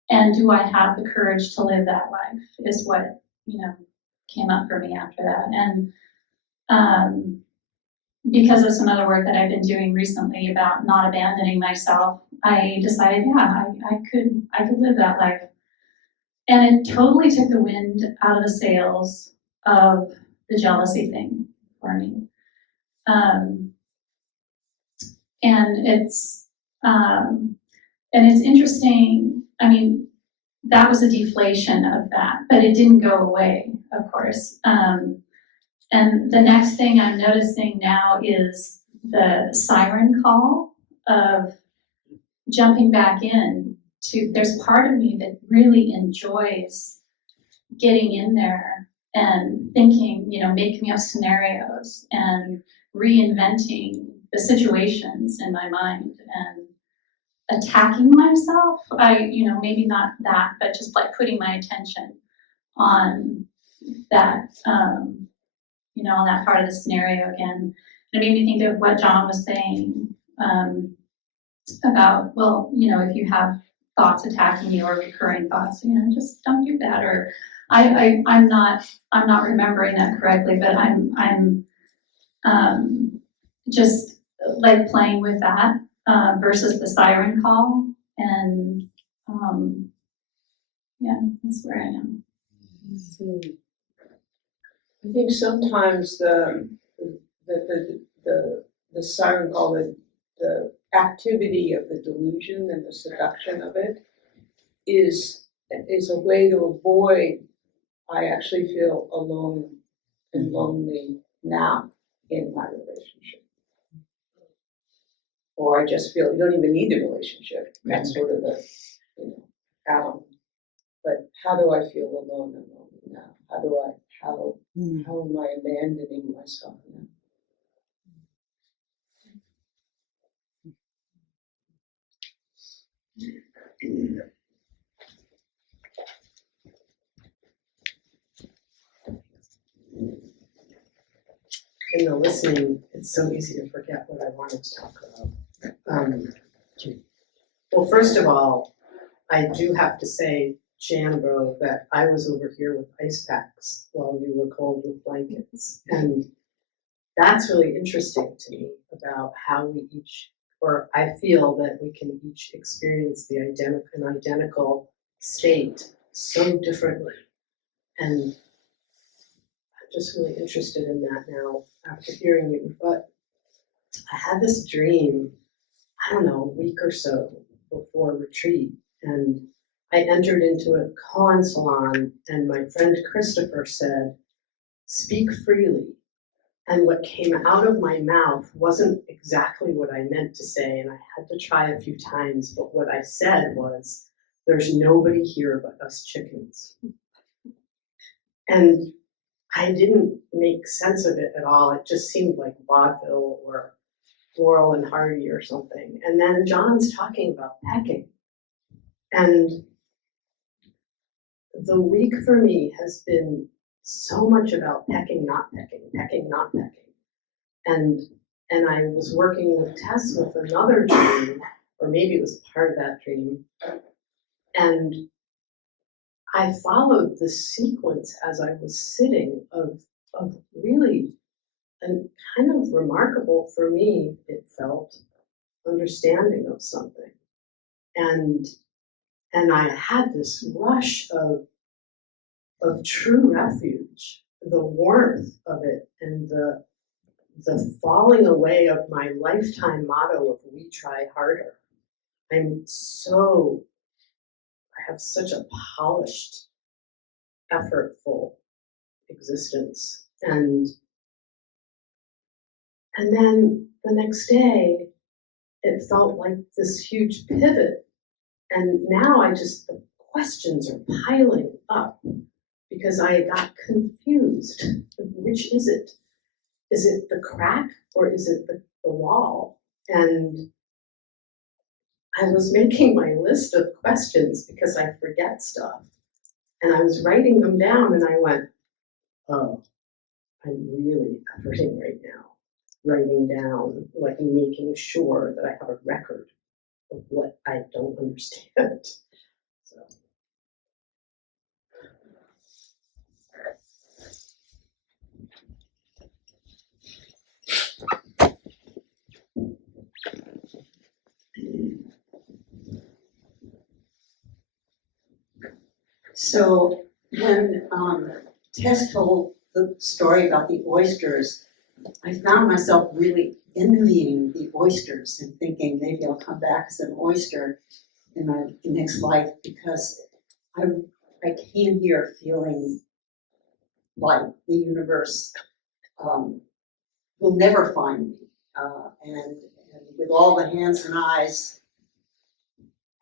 And do I have the courage to live that life is what, you know, came up for me after that. And because of some other work that I've been doing recently about not abandoning myself, I decided, yeah, I could live that life. And it totally took the wind out of the sails of the jealousy thing for me. And it's interesting. I mean, that was a deflation of that, but it didn't go away, of course. And the next thing I'm noticing now is the siren call of jumping back in to, there's part of me that really enjoys getting in there and thinking, you know, making up scenarios and reinventing the situations in my mind and attacking myself. You know, maybe not that, but just like putting my attention on that, on that part of the scenario again. It made me think of what John was saying, about, well, if you have thoughts attacking you or recurring thoughts, just don't do that. Or I'm not remembering that correctly, but I'm just like playing with that versus the siren call, and that's where I am. I think sometimes the siren call, the activity of the delusion and the seduction of it is a way to avoid. I actually feel alone and lonely now in my relationship. Or I just feel you don't even need the relationship. That's sort of the, Adam. But how do I feel alone and lonely now? How am I abandoning myself now? In the listening, it's so easy to forget what I wanted to talk about. Well, first of all, I do have to say, Janbro, that I was over here with ice packs while you were cold with blankets. And that's really interesting to me about how we each, or I feel that we can each experience an identical state so differently. And I'm just really interested in that now after hearing you. But I had this dream, I don't know, a week or so before retreat, and I entered into a koan salon, and my friend Christopher said, "Speak freely." And what came out of my mouth wasn't exactly what I meant to say, and I had to try a few times, but what I said was, "There's nobody here but us chickens." And I didn't make sense of it at all. It just seemed like vaudeville or Laurel and Hardy or something. And then John's talking about pecking. And the week for me has been so much about pecking, not pecking, pecking, not pecking. And I was working with Tess with another dream, or maybe it was part of that dream. And I followed the sequence as I was sitting of really a kind of remarkable, for me, it felt, understanding of something. And I had this rush of true refuge, the warmth of it, and the falling away of my lifetime motto of "we try harder." I have such a polished, effortful existence. And then the next day, it felt like this huge pivot. And now the questions are piling up because I got confused. Which is it? Is it the crack or is it the wall? And I was making my list of questions because I forget stuff. And I was writing them down and I went, oh, I'm really efforting right now. Writing down, like making sure that I have a record of what I don't understand. So. So when Tess told the story about the oysters, I found myself really envying the oysters and thinking maybe I'll come back as an oyster in my next life, because I came here feeling like the universe will never find me, and with all the hands and eyes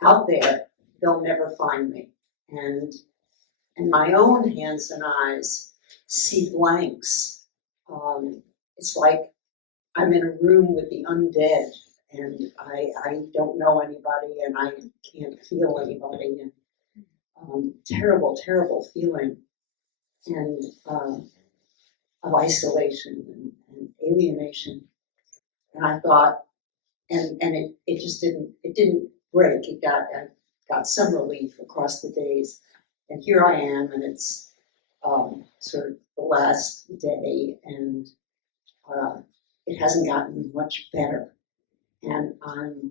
out there, they'll never find me. And my own hands and eyes see blanks. It's like I'm in a room with the undead, and I don't know anybody, and I can't feel anybody, and terrible, terrible feeling. of isolation and alienation. And I thought, and it just didn't break. I got some relief across the days. And here I am, and it's sort of the last day, and it hasn't gotten much better. And I'm,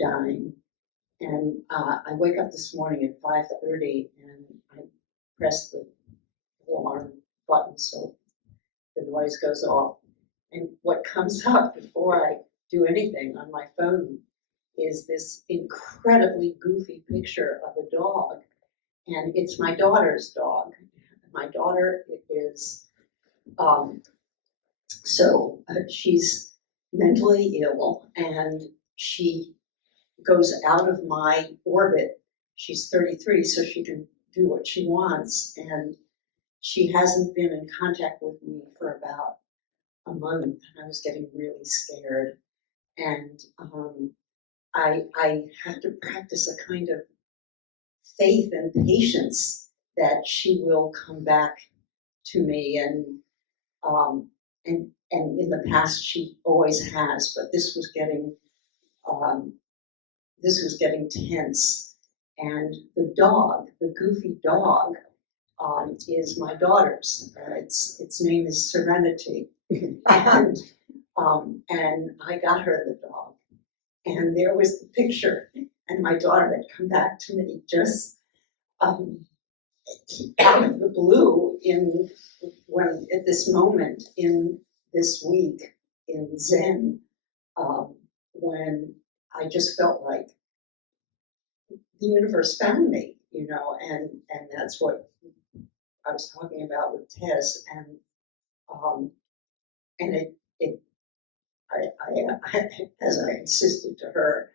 dying. And I wake up this morning at 5:30, and I press the alarm button so the noise goes off. And what comes up before I do anything on my phone is this incredibly goofy picture of a dog. And it's my daughter's dog. My daughter is, she's mentally ill, and she goes out of my orbit. She's 33, so she can do what she wants. And she hasn't been in contact with me for about a month. I was getting really scared. And I have to practice a kind of faith and patience that she will come back to me. And in the past she always has, but this was getting tense. And the dog, the goofy dog, is my daughter's. Its name is Serenity, and I got her the dog. And there was the picture, and my daughter had come back to me just out of the blue at this moment in this week in Zen, when I just felt like the universe found me, and that's what I was talking about with Tess, and I as I insisted to her,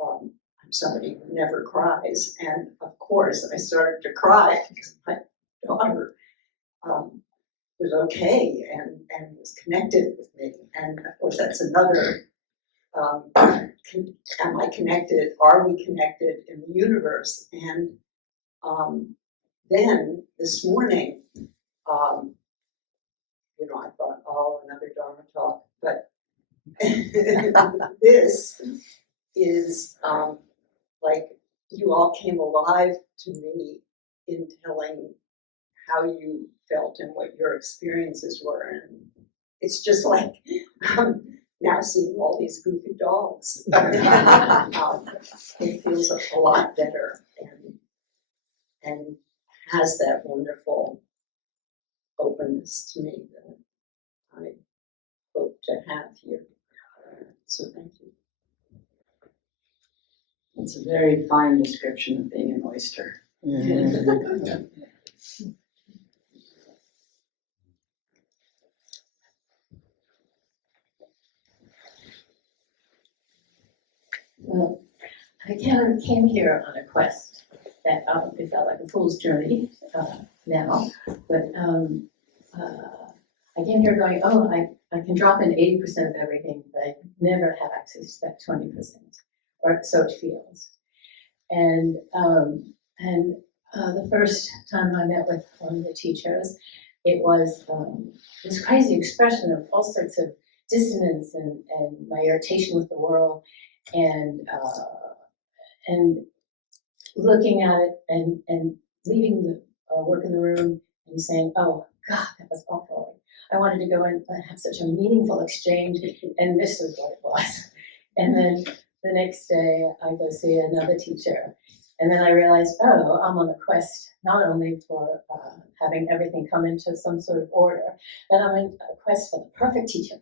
I'm somebody who never cries, and of course I started to cry because my daughter was okay and was connected with me, and of course that's another. Am I connected? Are we connected in the universe? And then this morning, I thought, oh, another Dharma talk, but this is like you all came alive to me in telling how you felt and what your experiences were, and it's just like now seeing all these goofy dogs. It feels a lot better and has that wonderful openness to me that I hope to have here. So thank you. It's a very fine description of being an oyster. Well, I came here on a quest that it felt like a fool's journey now, but I came here going, oh, I can drop in 80% of everything, but I never have access to that 20%, or so it feels. And the first time I met with one of the teachers, it was this crazy expression of all sorts of dissonance and my irritation with the world, and looking at it and leaving the work in the room and saying, oh God, that was awful. I wanted to go in and have such a meaningful exchange, and this was what it was. And then the next day I go see another teacher, and then I realized, oh, I'm on a quest not only for having everything come into some sort of order, but I'm in a quest for the perfect teacher.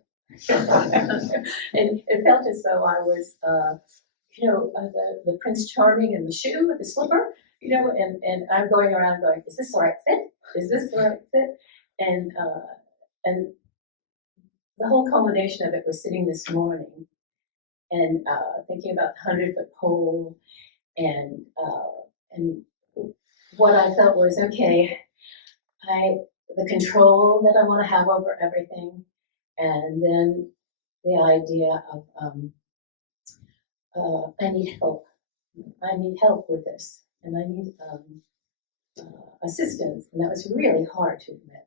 And it felt as though I was, the Prince Charming in the shoe, the slipper, and I'm going around going, is this the right fit? Is this the right fit? And the whole culmination of it was sitting this morning and thinking about the 100-foot pole, and what I felt was, okay, the control that I want to have over everything, and then the idea of I need help. I need help with this, and I need assistants, and that was really hard to admit.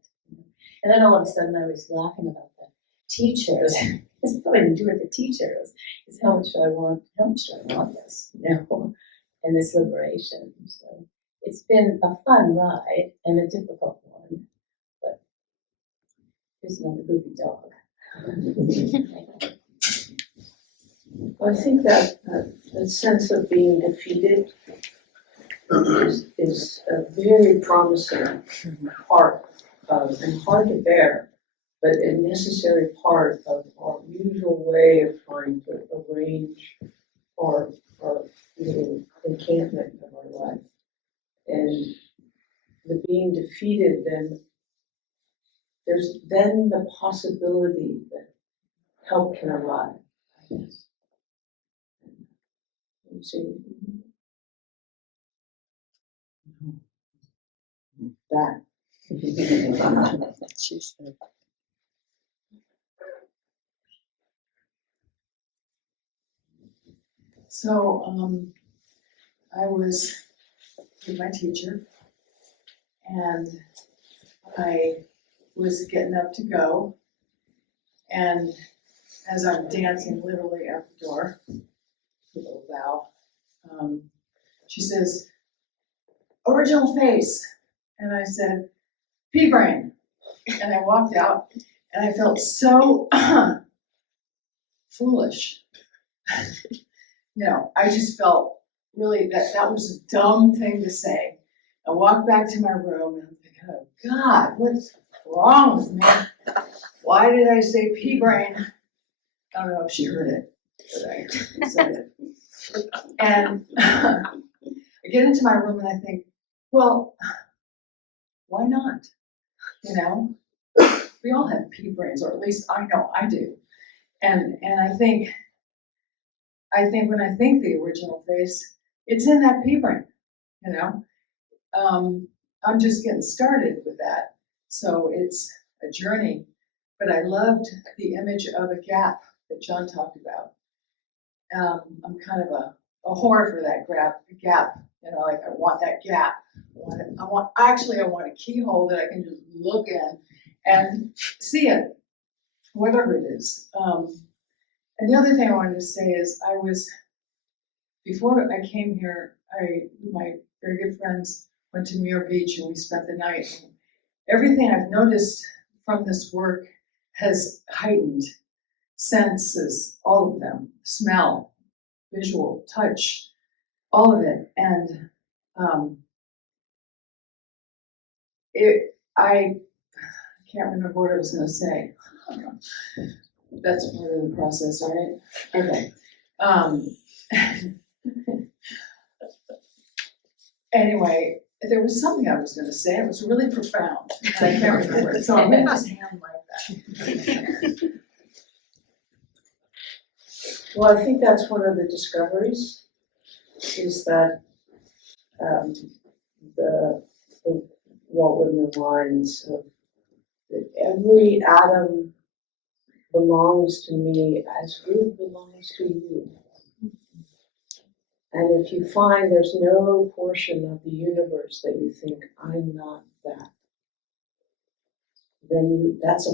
And then all of a sudden I was laughing about the teachers. It's nothing to do with the teachers. It's how much do I want this, and this liberation. So it's been a fun ride and a difficult one, but there's another goofy dog. I think that sense of being defeated is a very promising part of, and hard to bear, but a necessary part of our usual way of trying to arrange our little encampment of our life. And the being defeated, then there's then the possibility that help can arrive, I guess. You see? That. She said. So, I was with my teacher, and I was getting up to go, and as I'm dancing literally out the door, with a little bow, she says, "Original face," and I said, "Pea-brain," and I walked out, and I felt so foolish. I just felt really that was a dumb thing to say. I walked back to my room and I'm thinking, oh God, what's wrong with me? Why did I say pea-brain? I don't know if she heard it, but I said it. And I get into my room and I think, well, why not? We all have pea brains, or at least I know I do. And I think when I think the original face, it's in that pea brain, I'm just getting started with that. So it's a journey, but I loved the image of a gap that John talked about. I'm kind of a whore for that gap, like I want that gap. I want a keyhole that I can just look in and see it, whatever it is. And the other thing I wanted to say is before I came here, my very good friends went to Muir Beach and we spent the night. Everything I've noticed from this work has heightened senses, all of them, smell, visual, touch, all of it. And I can't remember what I was going to say. That's part of the process, right? Okay. Anyway, there was something I was going to say. It was really profound, and I can't remember it. So I'm going to just hand like that. Well, I think that's one of the discoveries, is that what were the lines of that every atom belongs to me as good belongs to you. And if you find there's no portion of the universe that you think, I'm not that, then that's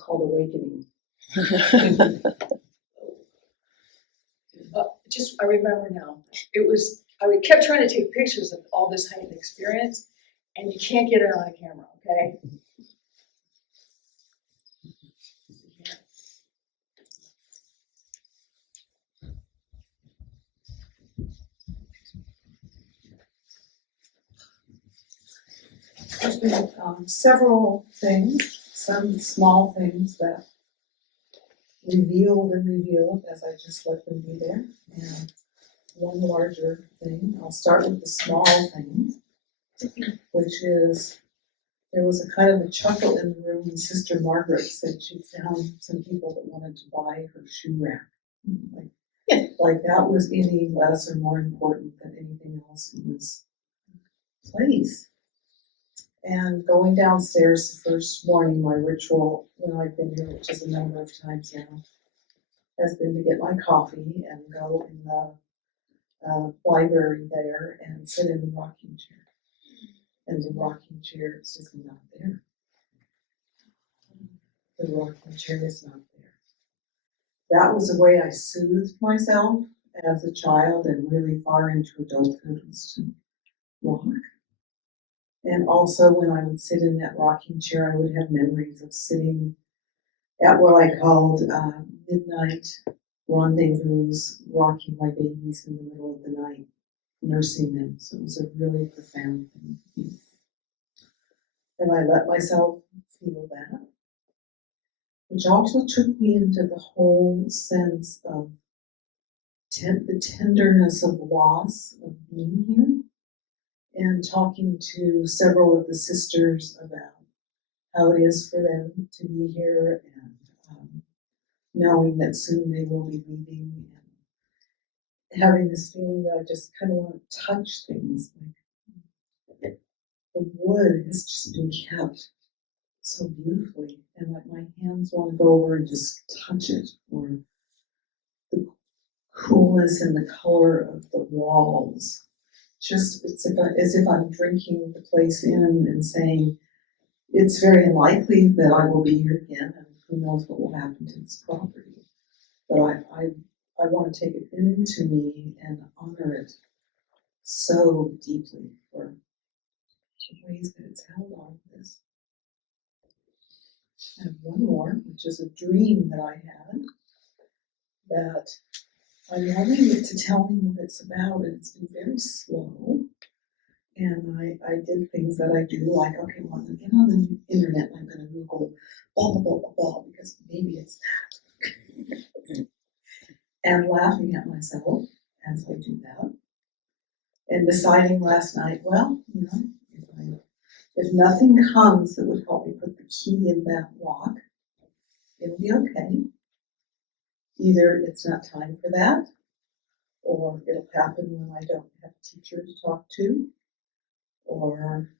called awakening. I remember now. I kept trying to take pictures of all this heightened experience, and you can't get it on a camera, okay? There's been several things, some small things that revealed as I just let them be there, and one larger thing. I'll start with the small things, which is there was a kind of a chuckle in the room when Sister Margaret said she found some people that wanted to buy her shoe rack. Like that was any less or more important than anything else in this place. And going downstairs the first morning, my ritual when I've been here, which is a number of times now, has been to get my coffee and go in the library there and sit in the rocking chair. And the rocking chair is just not there. The rocking chair is not there. That was the way I soothed myself as a child and really far into adulthood, was to rock. And also when I would sit in that rocking chair, I would have memories of sitting at what I called midnight rendezvous, rocking my babies in the middle of the night, nursing them. So it was a really profound thing. And I let myself feel that, which also took me into the whole sense of the tenderness of loss of being here, and talking to several of the sisters about how it is for them to be here, and knowing that soon they will be leaving, and having this feeling that I just kind of want to touch things. Like the wood has just been kept so beautifully, and like my hands want to go over and just touch it, or the coolness and the color of the walls. Just as if I'm drinking the place in and saying, it's very unlikely that I will be here again, and who knows what will happen to this property. But I want to take it into me and honor it so deeply for the ways that it's held on to this. I have one more, which is a dream that I had, that I'm wanting it to tell me what it's about, and it's been very slow. And I did things that I do, like, okay, well, I'm going to get on the internet and I'm going to Google blah, blah, blah, blah, blah, because maybe it's that. And laughing at myself as I do that. And deciding last night, well, you know, if nothing comes that would help me put the key in that lock, it'll be okay. Either it's not time for that, or it'll happen when I don't have a teacher to talk to, or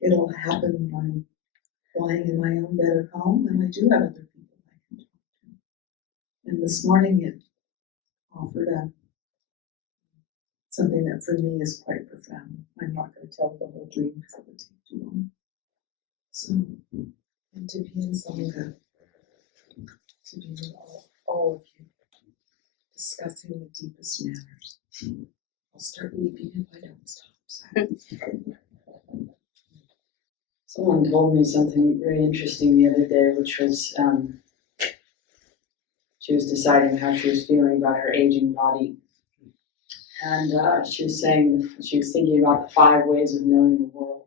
it'll happen when I'm lying in my own bed at home and I do have other people I can talk to. And this morning it offered up something that for me is quite profound. I'm not going to tell the whole dream because it would take too long. So, and to be in Sangha, to be with all of you, discussing the deepest matters. I'll start weeping if I don't stop. So. Someone told me something very interesting the other day, which was she was deciding how she was feeling about her aging body. And she was saying, she was thinking about the 5 ways of knowing the world,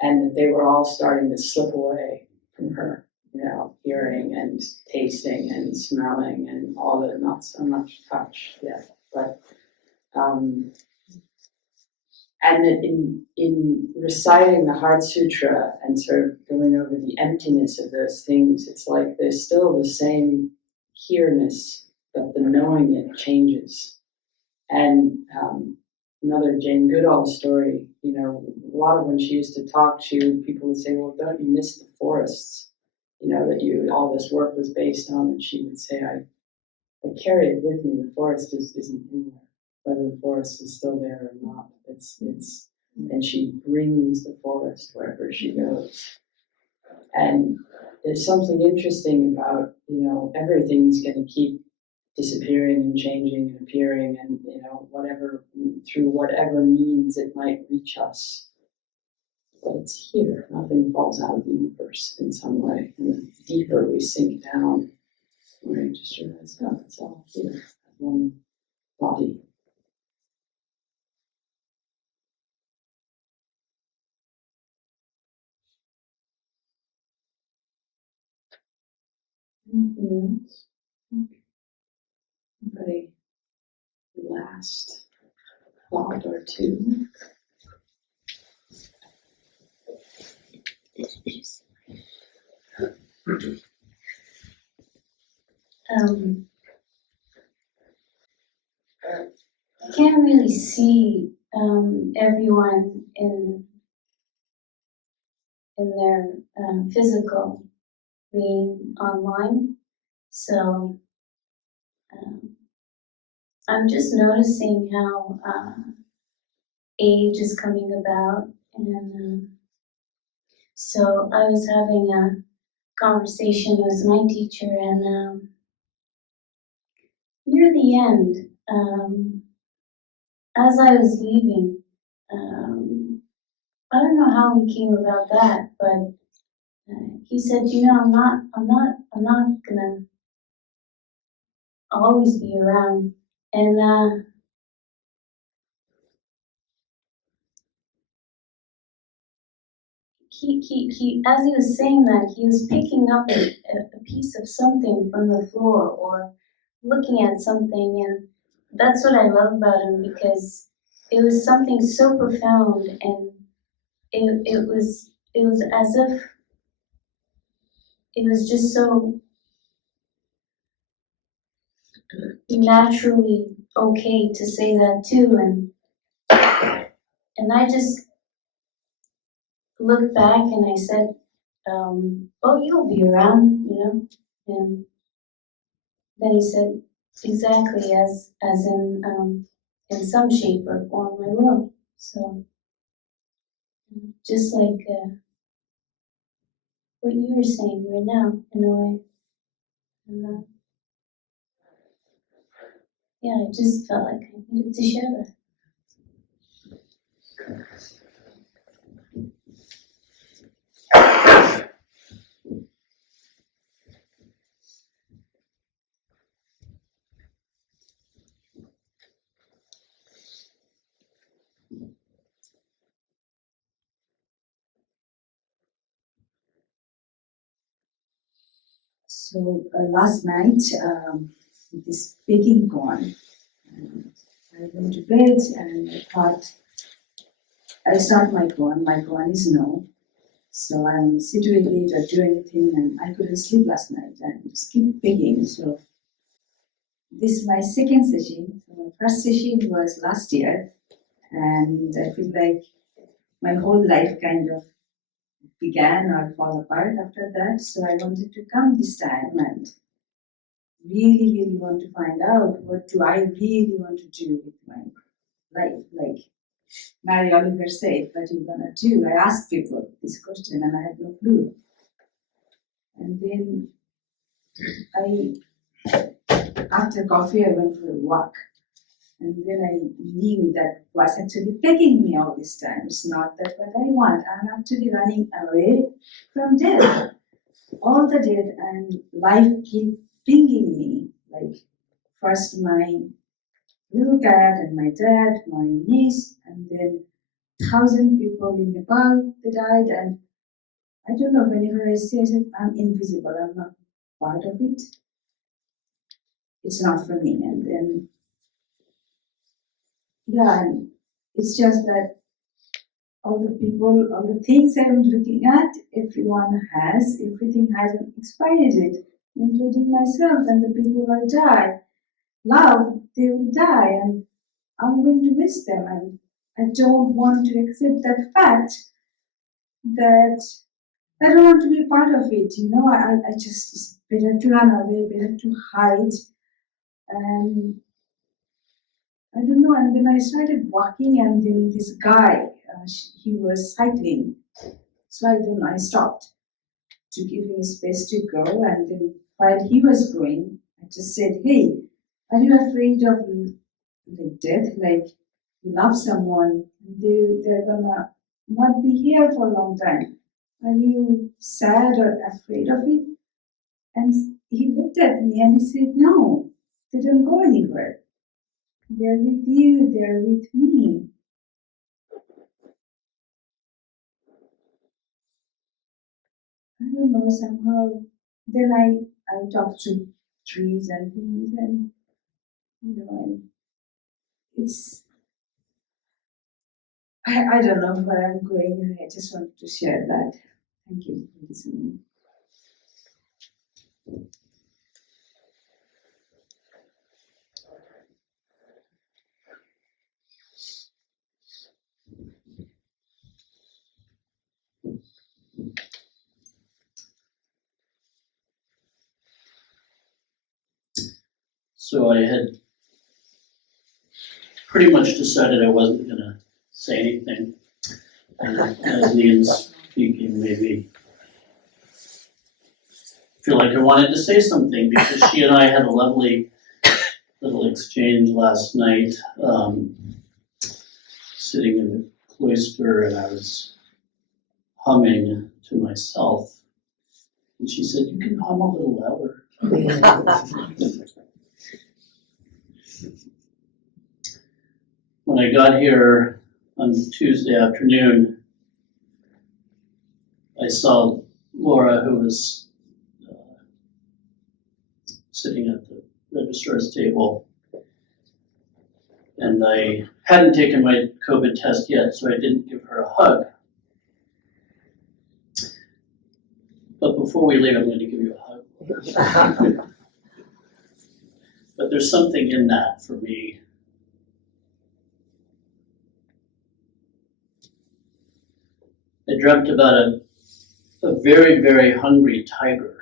and that they were all starting to slip away from her, you know, hearing and tasting and smelling and all that, not so much touch yet, but and in reciting the Heart Sutra and sort of going over the emptiness of those things, it's like there's still the same here-ness, but the knowing it changes. And another Jane Goodall story, you know, a lot of when she used to talk, people would say, well, don't you miss the forests, you know, that all this work was based on? And she would say, I carry it with me. The forest isn't in there, whether the forest is still there or not. And she brings the forest wherever she goes. And there's something interesting about, you know, everything's going to keep disappearing and changing and appearing, and, you know, whatever, through whatever means it might reach us. But it's here. Nothing falls out of the universe in some way. And the deeper we sink down, we just realize, oh, it's all here, one body. Anything else? Anybody? Last thought or two? I can't really see everyone in their physical being online. So I'm just noticing how age is coming about, and so I was having a conversation with my teacher, and near the end, as I was leaving, I don't know how we came about that, but he said, I'm not gonna always be around, and he, as he was saying that, he was picking up a piece of something from the floor or looking at something, and that's what I love about him, because it was something so profound, and it was as if it was just so naturally okay to say that too, and I just looked back and I said, oh, you'll be around, and then he said, exactly, as in some shape or form I will. So just like what you were saying right now, in a way. And yeah, I just felt like I needed to share that. So last night, this baking gone. I went to bed and I thought, it's not my koan. My koan is no. So I'm situated or do anything, and I couldn't sleep last night and just keep begging. So this is my second session. So my first session was last year, and I feel like my whole life kind of began or fall apart after that. So I wanted to come this time and really want to find out what do I really want to do with my life. Like Mary Oliver said, what are you gonna do? I asked people this question and I had no clue. And then after coffee, I went for a walk. And then I knew that was actually begging me all this time. It's not that what I want. I'm actually running away from death. All the death and life keep bringing me. Like first my little cat and my dad, my niece, and then 1,000 people in Nepal that died. And I don't know, whenever I say it, I'm invisible. I'm not part of it. It's not for me. And then yeah, and it's just that all the people, all the things I'm looking at, everyone has, everything has an expiry date, including myself and the people I love, they will die, and I'm going to miss them, and I don't want to accept that fact that I don't want to be part of it, I just, it's better to run away, better to hide, and I don't know, and then I started walking, and then this guy, he was cycling. So I stopped to give him space to go, and then while he was going, I just said, hey, are you afraid of death? Like, you love someone, they're gonna not be here for a long time. Are you sad or afraid of it? And he looked at me and he said, no, they don't go anywhere. They're with you, they're with me. I don't know, somehow, then I talked to trees and things, and, and it's, I don't know where I'm going, and I just wanted to share that. Thank you for listening. So I had pretty much decided I wasn't gonna say anything. And as Ian's speaking, maybe feel like I wanted to say something because she and I had a lovely little exchange last night, sitting in the cloister, and I was humming to myself. And she said, "You can hum a little louder." When I got here on Tuesday afternoon, I saw Laura, who was sitting at the registrar's table, and I hadn't taken my COVID test yet, so I didn't give her a hug. But before we leave, I'm going to give you a hug. But there's something in that for me. I dreamt about a very, very hungry tiger.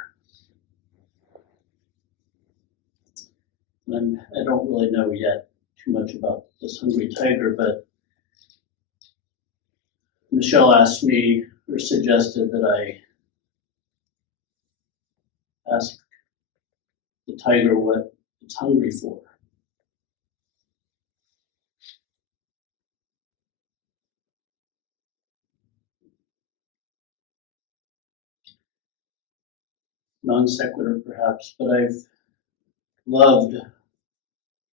And I don't really know yet too much about this hungry tiger, but Michelle asked me, or suggested that I ask the tiger what it's hungry for. Non sequitur perhaps, but I've loved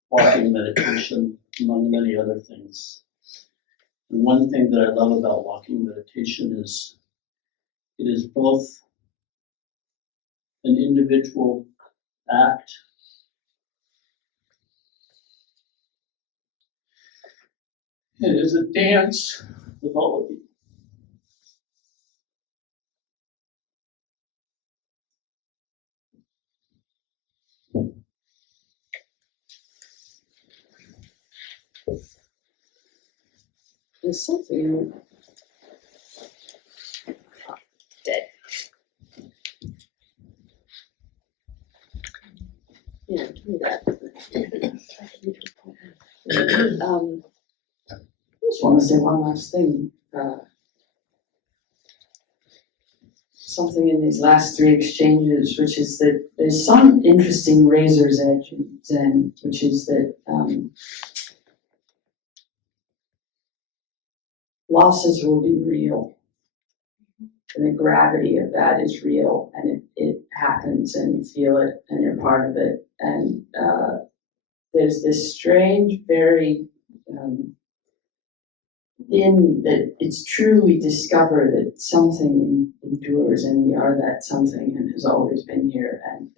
walking meditation among many other things. And one thing that I love about walking meditation is it is both an individual act it is a dance with all of you. There's something dead. Yeah, give me that. I just want to say one last thing. Something in these last three exchanges, which is that there's some interesting razor's edge in Zen, which is that losses will be real. And the gravity of that is real, and it happens, and you feel it, and you're part of it. And there's this strange, very in that it's true we discover that something endures, and we are that something, and has always been here, and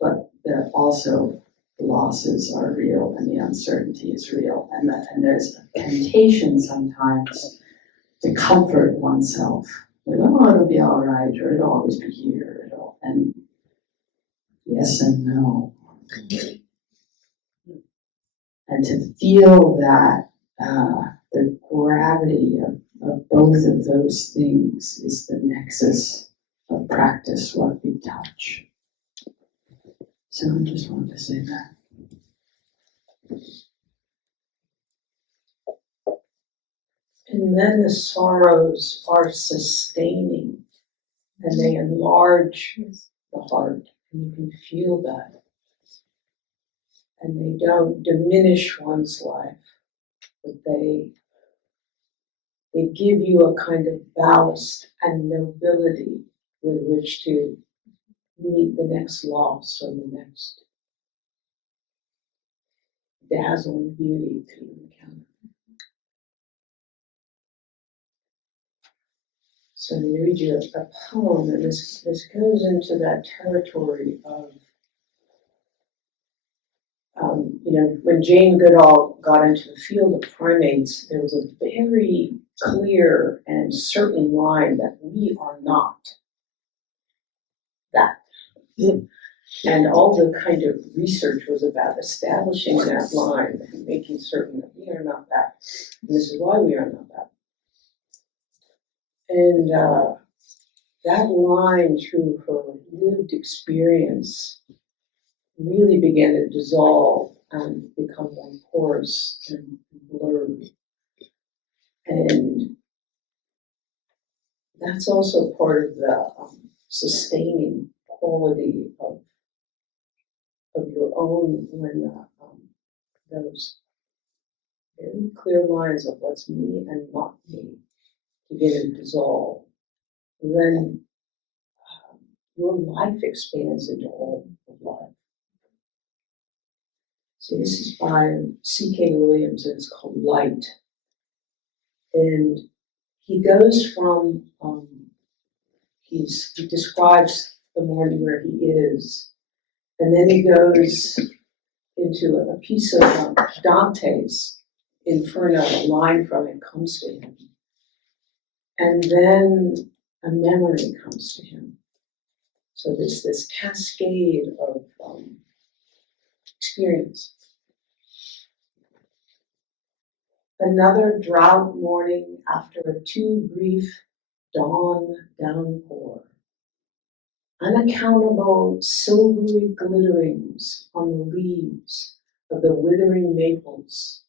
but that also the losses are real, and the uncertainty is real, and there's a temptation sometimes to comfort oneself with, oh, it'll be all right, or it'll always be here, and yes and no. And to feel that the gravity of both of those things is the nexus of practice, what we touch. So I just wanted to say that. And then the sorrows are sustaining, and they enlarge the heart, and you can feel that. And they don't diminish one's life, but they give you a kind of ballast and nobility with which to meet the next loss or the next dazzling beauty to encounter. So I'm going to read you a poem, and this goes into that territory of, when Jane Goodall got into the field of primates, there was a very clear and certain line that we are not that. And all the kind of research was about establishing that line and making certain that we are not that. And this is why we are not that. And that line, through her lived experience, really began to dissolve and become more porous and blurred. And that's also part of the sustaining quality of your own when those very clear lines of what's me and not me begin to dissolve. Then your life expands into all of life. So this is by C.K. Williams, and it's called Light. And he goes from, he describes the morning where he is, and then he goes into a piece of Dante's Inferno, a line from it comes to him. And then a memory comes to him. So there's this cascade of experience. Another drought morning after a too brief dawn downpour. Unaccountable silvery glitterings on the leaves of the withering maples.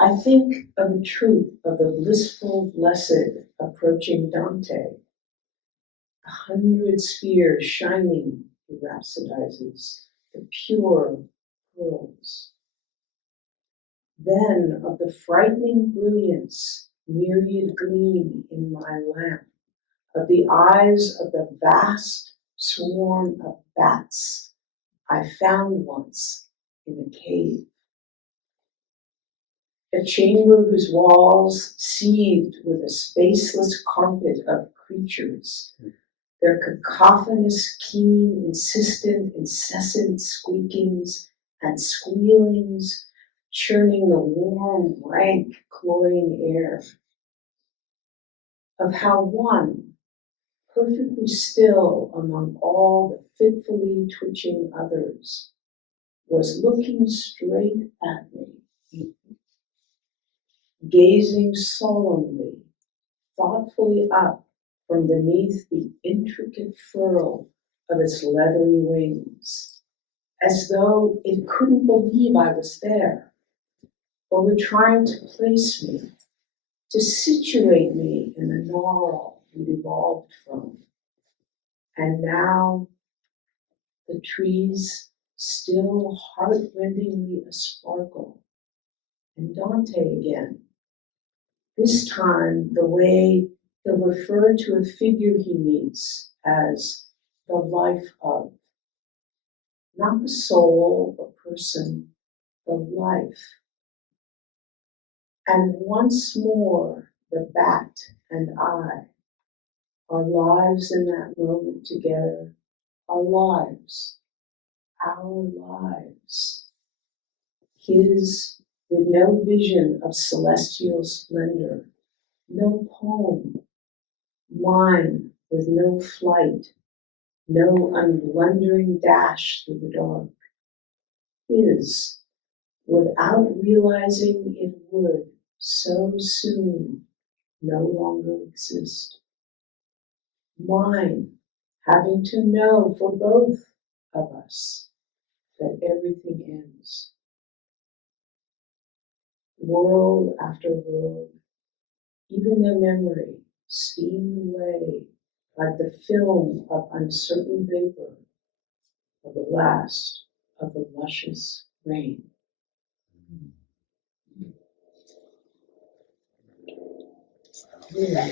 I think of a troop of the blissful blessed approaching Dante. 100 spheres shining, he rhapsodizes, the pure pearls. Then of the frightening brilliance, myriad gleam in my lamp, of the eyes of the vast swarm of bats I found once in a cave. A chamber whose walls seethed with a spaceless carpet of creatures, their cacophonous, keen, insistent, incessant squeakings and squealings, churning the warm, rank, cloying air. Of how one, perfectly still among all the fitfully twitching others, was looking straight at me, gazing solemnly, thoughtfully up from beneath the intricate furl of its leathery wings, as though it couldn't believe I was there, or were trying to place me, to situate me in the gnarl we'd evolved from. And now the trees still heart-rendingly asparkle, and Dante again. This time, the way he'll refer to a figure he meets as the life of, not the soul or person, the life. And once more, the bat and I, our lives in that moment together, our lives. His with no vision of celestial splendor, no poem, mine with no flight, no unblundering dash through the dark. His, without realizing it would so soon no longer exist. Mine, having to know for both of us that everything ends. World after world, even their memory steamed away like the film of uncertain vapor of the last of the luscious rain. Yeah.